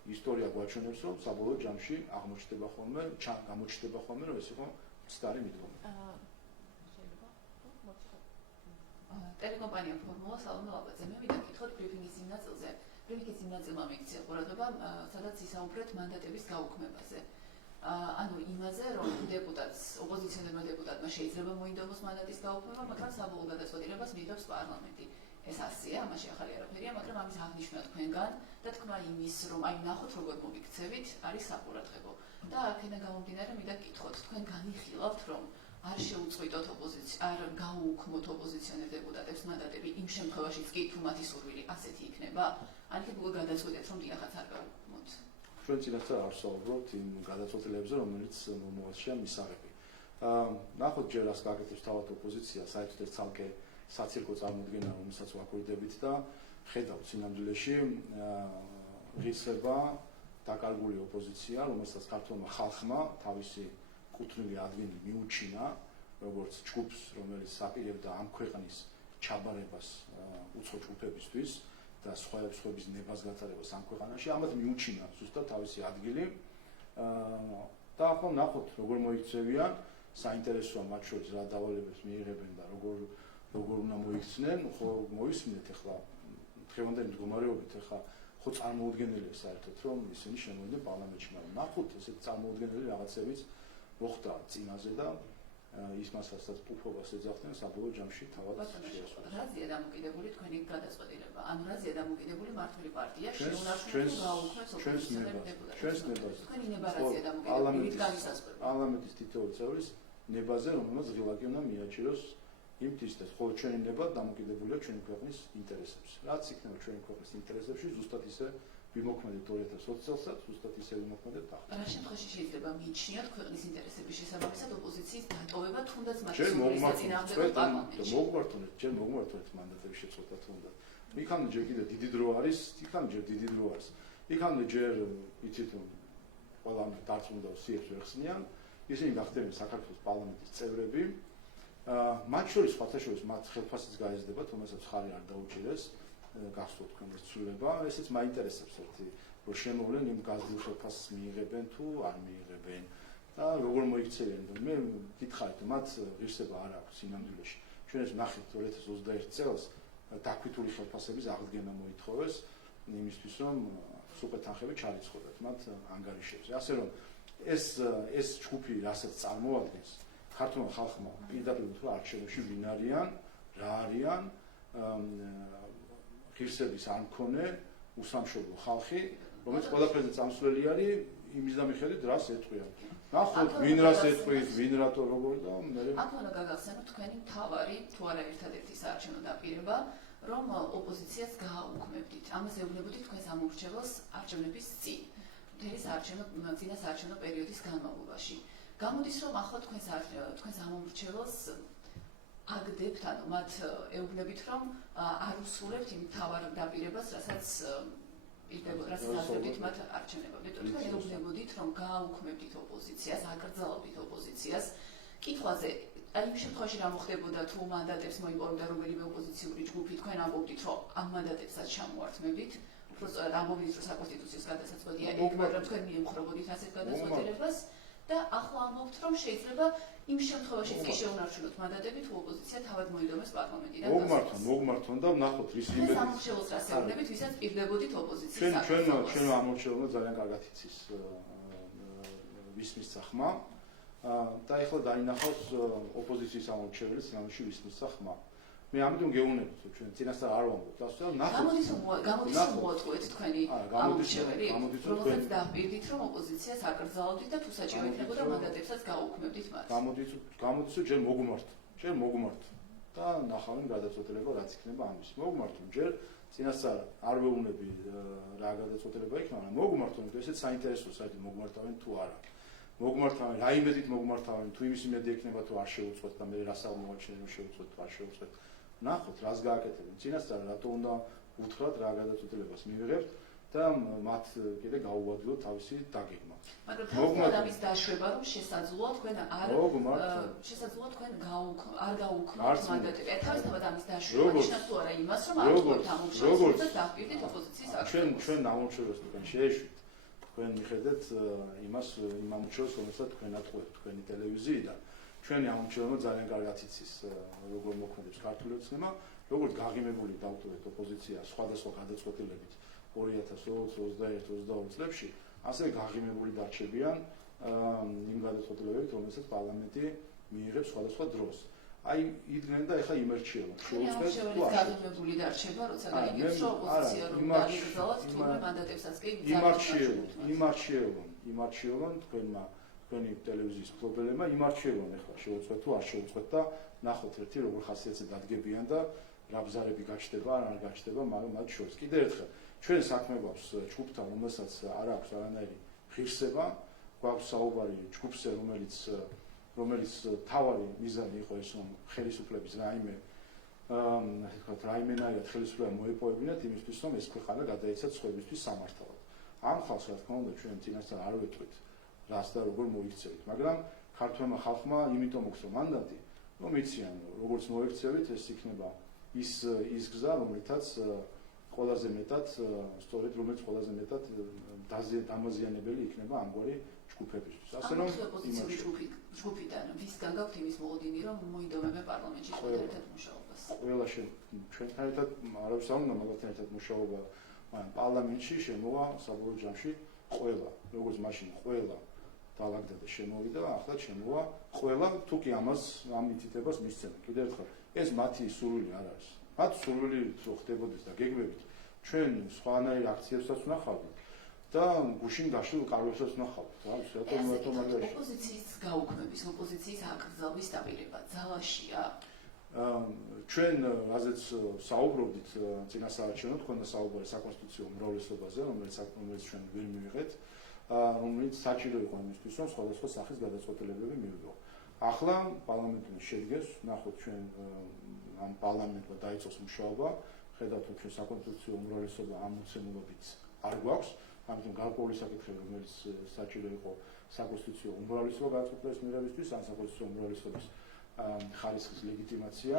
ისტორია გვაჩვენებს, რომ საბოლოო ჯამში აღმოჩნდება ხოლმე, გამოჩნდება ხოლმე, რომ ეს იყო მცდარი მიდგომა. ტელეკომპანია ფორმულა სალომე ლაბაძე. მე მინდა გითხოთ ბრიფინგის იმ ნაწილზე. ბრიფინგის იმ ნაწილმა მიიქცია ყურადღება, სადაც ისაუბრეთ მანდატების გაუქმებაზე. ანუ იმაზე, რომ დეპუტატს, ოპოზიციონერმა დეპუტატმა შეიძლება მოინდომოს მანდატის გაუქმება, მაგრამ საბოლოო გადაწყვეტილებას მიიღებს პარლამენტი. ეს ასია, ამაში ახალი არაფერია, მაგრამ ამის აღნიშვნა თქვენგან და თქმა იმის, რომ აი ნახოთ როგორ მოგიქცევით, არის საყურადღებო. და აქედან გამომდინარე მინდა გითხოთ, თქვენ განიხილავთ, რომ არ შეუწყვიტოთ არ გაუქმოთ ოპოზიციონერ დეპუტატებს მანდატები იმ შემთხვევაშიც კი თუ მათი სურვილი ასეთი იქნება? ან კი უკვე გადაწყვეტეთ, რომ დიახაც არ გაუქმოთ? ჩვენ წინასწარ არ ვსაუბრობთ იმ გადაწყვეტილებებზე, რომელიც მომავალშია მისაღები. ნახოთ ჯერ რას გაკეთებს თავად ოპოზიცია, საერთოდ ეს ცალკე საცირკო წარმოდგენა, რომელსაც ვაკურდებით და ხედავთ სინამდვილეში ღირსება დაკარგული ოპოზიცია, რომელსაც ქართულმა ხალხმა თავისი კუთვნილი ადგილი მიუჩინა, როგორც ჯგუფს, რომელიც აპირებდა ამ ქვეყნის ჩაბარებას უცხო ჯგუფებისთვის და სხვების ნებას გატარებას ამ ქვეყანაში, ამათ მიუჩინა ზუსტად თავისი ადგილი. და ახლა ნახოთ, როგორ მოიქცევიან, საინტერესოა მათ შორის რა დავალებებს მიიღებენ და როგორ უნდა მოიქცნენ, ხო მოისმინეთ ახლა დღევანდელი მდგომარეობით, ახლა ხო წარმოუდგენელია საერთოდ, რომ ისინი შემოვიდნენ პარლამენტში, მაგრამ ნახოთ, ესეთი წარმოუდგენელი რაღაცებიც მოხდა წინაზე და ის მასასაც პუფობას ეძახდნენ საბოლოო ჯამში თავად შეასრულეს. რაზეა დამოკიდებული თქვენი გადაწყვეტილება? ანუ რაზეა დამოკიდებული მართული პარტია შეუნარჩუნებს გაუქმებს ოპოზიციონერ დეპუტატებს? თქვენი ნება რაზეა დამოკიდებული? პარლამენტის თითოეული წევრის ნებაზე, რომელმაც ღილაკი უნდა მიაჩეროს იმ თვისას, ხოლო ჩვენი ნება დამოკიდებულია ჩვენი ქვეყნის ინტერესებში. რაც იქნება ჩვენი ქვეყნის ინტერესებში, ზუსტად ისე ვიმოქმედეთ 2020 წელსაც, ზუსტად ისე ვიმოქმედეთ ახლა. რა შემთხვევაში შეიძლება მიიჩნიოთ ქვეყნის ინტერესების შესაბამისად ოპოზიციის დატოვება, თუნდაც მათი ჯერ წინააღმდეგობა პარლამენტში? მოგმართოთ მანდატების შეწყვეტა თუნდაც. იქამდე ჯერ კიდე დიდი დრო არის, იქამდე ჯერ იცით რომ ყველამ დარწმუნდა სიებს ვერ ხსნიან, ისინი გახდებიან საქართველოს პარლამენტის წევრები. მათ შორის სხვათაშორის მათ ხელფასიც გაიზრდება, თუმცა ხარი არ დაუჭირეს. გახსოვთ თქვენ ეს ცვლილება, ესეც მაინტერესებს ერთი, რომ შემოვლენ იმ გაზრდილ ხელფასს მიიღებენ თუ არ მიიღებენ და როგორ მოიქცევიან. მე გითხარით, მათ ღირსება არ აქვს სინამდვილეში. ჩვენ ეს ნახეთ 2021 წელს დაქვიტული ხელფასების აღდგენა მოითხოვეს იმისთვის, რომ სუპერ თანხები ჩარიცხოდათ მათ ანგარიშებზე. ასე რომ ეს ჯგუფი რასაც წარმოადგენს ქართულმა ხალხმა პირდაპირ უთხრა არჩევნებში ვინ არიან, რა არიან, ღირსების არ მქონე უსამშობლო ხალხი, რომელიც ყველაფერზე წამსვლელი არის იმის და მიხედვით რას ეტყვიან. ნახოთ, ვინ რას ეტყვის, ვინ რატო როგორ და მე აქ უნდა გაგახსენოთ თქვენი მთავარი თუ არა ერთადერთი საარჩევნო დაპირება, რომ ოპოზიციას გააუქმებდით. ამას ეუბნებოდით თქვენს ამორჩეველს არჩევნების წინ. მთელი წინა საარჩევნო პერიოდის განმავლობაში. გამოდის რომ ახლა თქვენს ამორჩეველს აგდებთ, ანუ მათ ეუბნებით, რომ არ უსრულებთ იმ მთავარ დაპირებას, რასაც აზრებდით მათ არჩევნებამდე. თქვენ ეუბნებოდით, რომ გააუქმებდით ოპოზიციას, აკრძალავდით ოპოზიციას. კითხვაზე, აი იმ შემთხვევაში რა მოხდებოდა თუ მანდატებს მოიპოვებდა რომელიმე ოპოზიციური ჯგუფი, თქვენ ამბობდით, რომ ამ მანდატებსაც ჩამოართმევდით, უბრალოდ ამბობდით, რომ საკონსტიტუციო გადასაწყვეტია იქ, მაგრამ თქვენ მიემხრობოდით ასეთ გადაწყვეტილებას. და ახლა ამბობთ, რომ შეიძლება იმ შემთხვევაშიც კი შეუნარჩუნოთ მანდატები, თუ ოპოზიცია თავად მოიდომეს პარლამენტიდან. მოგმართონ და ვნახოთ რის იმედი. ეს ამორჩეველს რას ეუბნებით, ვისაც პირდებოდით ოპოზიციის აკრძალვას. ჩვენ ამორჩეველმა ძალიან კარგად იცის ვისმის სახმა და ეხლა დაინახავს ოპოზიციის ამორჩეველი სინამდვილეში ვისმის სახმა. მე ამიტომ გეუბნებით, ჩვენ წინასწარ არ ვამბობთ ასე, ნახოთ. გამოდის რომ მოაწყვეთ თქვენი ამორჩეველი, რომელსაც დაპირდით, რომ ოპოზიციას აკრძალავდით და თუ საჭირო იქნებოდა მანდატებსაც გაუქმებდით მათ. გამოდის რომ ჯერ მოგმართ და ნახავენ გადაწყვეტილება რაც იქნება ამის. მოგმართონ ჯერ წინასწარ არ ვეუბნები რა გადაწყვეტილება იქნება, მაგრამ მოგმართონ, ესეც საინტერესოა საერთოდ მოგმართავენ თუ არა. მოგმართავენ, რა იმედით მოგმართავენ, თუ იმის იმედი ექნება თუ არ შეუწყვეთ და მე რასაო მოაჩვენე რომ შეუწყვეთ თუ არ შეუწყვეთ. ნახოთ, რას გააკეთებენ. წინასწარ რატო უნდა უთხრათ რა გადაწყვეტილებას მივიღებთ და მათ კიდე გაუადვილოთ თავისი დაგეგმა. მაგრამ თავად ამის დაშვება რომ შესაძლოა თქვენ არ შესაძლოა თქვენ არ გაუქმოთ მანდატები. თავისთავად ამის დაშვება ნიშნავს თუ არა იმას რომ არ თქვენ ამომრჩევლს და დაპირდით ოპოზიციის აქტივობას. ჩვენ ამომრჩევლს თქვენ შეეშვით. თქვენ მიხედეთ იმას იმ ამომრჩევლს რომელსაც თქვენ ატყუებთ თქვენი ტელევიზიიდან. ჩვენი ამომრჩევლობა ძალიან კარგად იცის როგორ მოქმედებს ქართული ოცნება, როგორც გაღიმებული დავტოვეთ ოპოზიცია სხვადასხვა გადაწყვეტილებით 2020-21-22 წლებში, ასევე გაღიმებული დარჩებიან იმ გადაწყვეტილებებით, რომელსაც პარლამენტი მიიღებს სხვადასხვა დროს. აი იდგნენ და ეხლა იმერჩიება. შეუძლეს თუ არ გაღიმებული დარჩება, როცა გაიგებს რომ ოპოზიცია რომ დაიგრძალოს თურმე მანდატებსაც კი იმარჩიებონ თქვენი ტელევიზიის მფლობელებმა იმარჩიებონ ეხლა შეუძლეთ თუ არ შეუძლეთ და ნახოთ ერთი როგორ ხასიათზე დადგებიან და რა ბზარები გაჩნდება არ გაჩნდება, მაგრამ მათ შორის კიდევ ერთხელ ჩვენ საქმე გვაქვს ჯგუფთან, რომელსაც არ აქვს არანაირი ღირსება, გვაქვს საუბარი ჯგუფზე, რომელიც თავარი მიზანი იყო ეს, რომ ხელისუფლების რაიმენაირად ხელისუფლება მოეპოვებინათ იმისთვის, რომ ეს ქვეყანა გადაეცათ სხვებისთვის სამართავად. ამ ხალხს, რა თქმა უნდა, ჩვენ წინასწარ არ ვეტყვით რას და როგორ მოიქცევით, მაგრამ ქართველმა ხალხმა იმიტომ მოხსნა მანდატი, რომ იციან, როგორც მოიქცევით, ეს იქნება ის გზა, რომელთაც ყველაზე მეტად, სწორედ რომელიც ყველაზე მეტად დამაზიანებელი იქნება ამგვარი ჯგუფებისთვის. ასე რომ ჯგუფიდან ვისგან გაქვთ იმის მოლოდინი, რომ მოინდომებენ პარლამენტში ერთად მუშაობას. ყველა ჩვენთან ერთად არავის არ უნდა მაგალითად ერთად მუშაობა, მაგრამ პარლამენტში შემოვა საბოლოო ჯამში ყველა, როგორც მაშინ ყველა დაალაგდა და შემოვიდა, ახლა შემოვა ყველა, თუ კი ამ მითითებას მისცემენ. კიდევ ერთხელ, ეს მათი სურვილი არ არის. მათ სურვილი რო ხდებოდეს და გეგმებით, ჩვენ სხვანაირ აქციებსაც ვნახავთ და გუშინ გაშლილ კარგებსაც ვნახავთ. ოპოზიციის გაუქმების, ოპოზიციის აკრძალვის დაპირება ძალაშია. ჩვენ რაზეც საუბრობდით წინასაარჩევნო, თქვენდა საუბარი საკონსტიტუციო უმრავლესობაზე, რომელიც ჩვენ ვერ მივიღეთ, რომელიც საჭირო იყო იმისთვის, რომ სხვადასხვა სახის გადაწყვეტილებები მივიღო. ახლა პარლამენტი შედგეს, ნახოთ ჩვენ ამ პარლამენტმა დაიწყოს მუშაობა, ხედავთ რომ ჩვენ საკონსტიტუციო უმრავლესობა ამ მოცემულობით არ გვაქვს, ამიტომ გარკვეული საკითხები, რომელიც საჭირო იყო საკონსტიტუციო უმრავლესობა გადაწყვეტილების მიღებისთვის, ან საკონსტიტუციო უმრავლესობის ხარისხის ლეგიტიმაცია,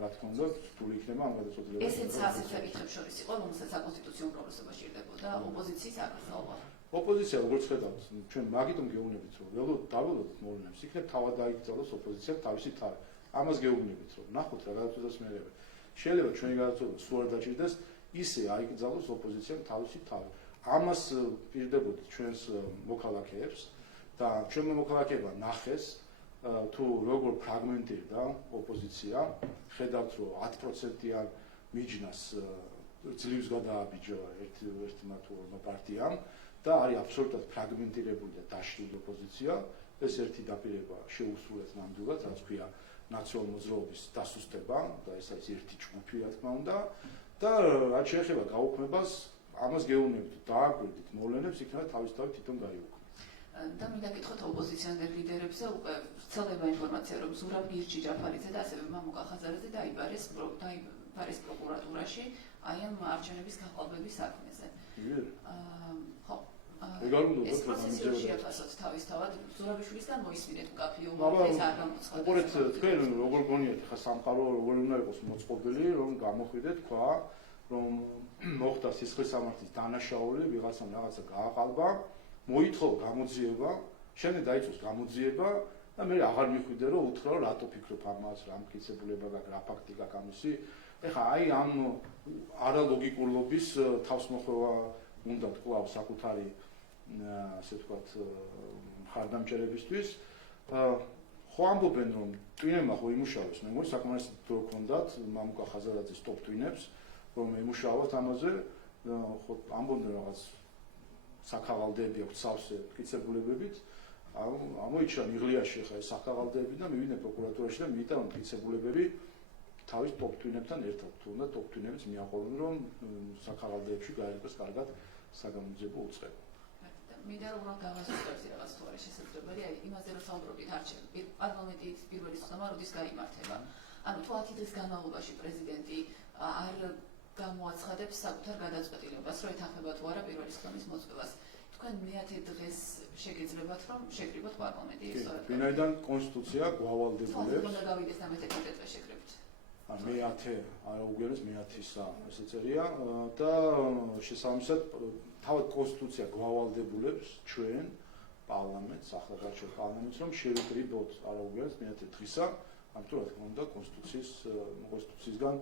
რა თქმა უნდა, რთული იქნება ამ გადაწყვეტილებებს. ესეც ასეთ საკითხებს შორის იყო, რომელსაც საკონსტიტუციო უმრავლესობა სჭირდებოდა ოპოზიციის აკრძალვა. ოპოზიცია როგორც ხედავთ, ჩვენ მაგიტომ გეუბნებით, რომ დაველოდოთ მოვლენებს, იქნებ თავად დაიკრძალოს ოპოზიციამ თავისი თავი. ამას გეუბნებით, რომ ნახოთ რა გადაწყვეტილებას მიიღება. შეიძლება ჩვენი გადაწყვეტილება სულ არ დაჭირდეს, ისე აიკრძალოს ოპოზიციამ თავისი თავი. ამას პირდებოდით ჩვენს მოქალაქეებს და ჩვენმა მოქალაქეებმა ნახეს, თუ როგორ ფრაგმენტირდა ოპოზიცია, ხედავთ რომ 10%-იან მიჯნას ძლივს გადააბიჯა ერთმა თუ ორმა პარტიამ და არის აბსოლუტურად ფრაგმენტირებული და დაშლილი ოპოზიცია, ეს ერთი დაპირება შეუსრულეთ ნამდვილად, რაც ქვია ნაციონალურ მოძრაობის დასუსტება და ეს არის ერთი ჯგუფი, რა თქმა უნდა, და რაც შეეხება გაუქმებას, ამას გეუბნებით, დააკვირდით მოვლენებს, იქნება თავისთავად თვითონ გაიუქმება. და მინდა გითხოთ ოპოზიციონერ ლიდერებზე უკვე ვრცელდება ინფორმაცია, რომ ზურაბ გირჩი ჯაფარიძე და ასევე მამუკა ხაზარაძე დაიბარეს პროკურატურაში აი ამ არჩევნების გაყალბების საქმეზე. ხო. ეს პროცესი რო შეაფასოთ თავისთავად, ზურაბიშვილისგან მოისმინეთ მკაფიო ეს არ გამოცხადა. უყურეთ თქვენ როგორ გონიათ ხა სამყარო როგორ უნდა იყოს მოწყობილი, რომ გამოხვიდეთ თქვა, რომ მოხდა სისხლისამართლის დანაშაული, ვიღაცამ რაღაცა გააყალბა, მოითხოვ გამოძიება, შემდეგ დაიწყოს გამოძიება და მე აღარ მიხვიდე რომ უთხრა რომ რატო ფიქრობ ამას, რა მტკიცებულება გაქვს, რა ფაქტი გაქვს ამისი. ეხლა აი ამ არალოგიკურობის თავსმოხვევა უნდა კვლავ საკუთარი ასე ვთქვათ ხარდამჭერებისთვის. ხო ამბობენ რომ ტვინებმა ხო იმუშავეს, მე მგონი საკმარისი დრო ჰქონდათ მამუკა ხაზარაძის ტოპ ტვინებს, რომ იმუშავოთ ამაზე, ხო ამბობენ რაღაც საქაღალდები აქვს სავსე მტკიცებულებებით, ამოიჩა მიღლიაში ხა ეს საქაღალდები და მივიდნენ პროკურატურაში და მიიტანა მტკიცებულებები თავის ტოპ ტვინებთან ერთად. თუნდაც ტოპ ტვინებიც მიაყოლნენ რომ საქაღალდეებში გაერკვეს კარგად საგამოძიებო უწყება. მინდა რომ გავაზუსტოთ რაღაც თუ არის შესაძლებელი, აი იმაზე რომ საუბრობთ არჩევნები, პარლამენტის პირველი ხმა როდის გაიმართება. ანუ თუ 10 დღის განმავლობაში პრეზიდენტი არ გამოაცხადებს საკუთარ გადაწყვეტილებას, რომ ეთანხმება თუ არა პირველი სხდომის მოწვევას. თქვენ მე-10 დღეს შეგეძლებათ, რომ შეკრიბოთ პარლამენტი, სწორად? ვინაიდან კონსტიტუცია გვავალდებულებს. უნდა გავიდეს და მე-11 დღეს შეკრიბთ. მე-10 არა უგერეს მე-10-ისა ესე წერია და შესაბამისად თავად კონსტიტუცია გვავალდებულებს ჩვენ პარლამენტს, ახლადარჩეულ პარლამენტს, რომ შევიკრიბოთ არა უგერეს მე-10 დღისა, ამიტომ რა თქმა უნდა კონსტიტუციისგან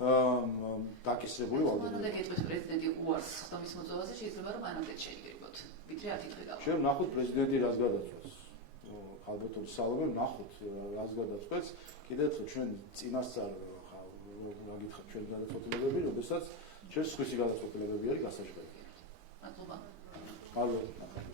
დაკისრებული ვალდებულება. მანამდე გეტყვით პრეზიდენტი უარს სხდომის მოწვევაზე, შეიძლება რომ მანამდე შეიკრიბოთ. ვიდრე 10 დღე გავა. შენ ნახოთ პრეზიდენტი რას გადაწყვეტს. ალბათო სალომე ნახოთ რას გადაწყვეტს. კიდევ ჩვენ წინასწარ რა გითხრათ ჩვენ გადაწყვეტილებები, როდესაც ჩვენ სხვისი გადაწყვეტილებები არის გასაჟღერებელი. მადლობა. მადლობა.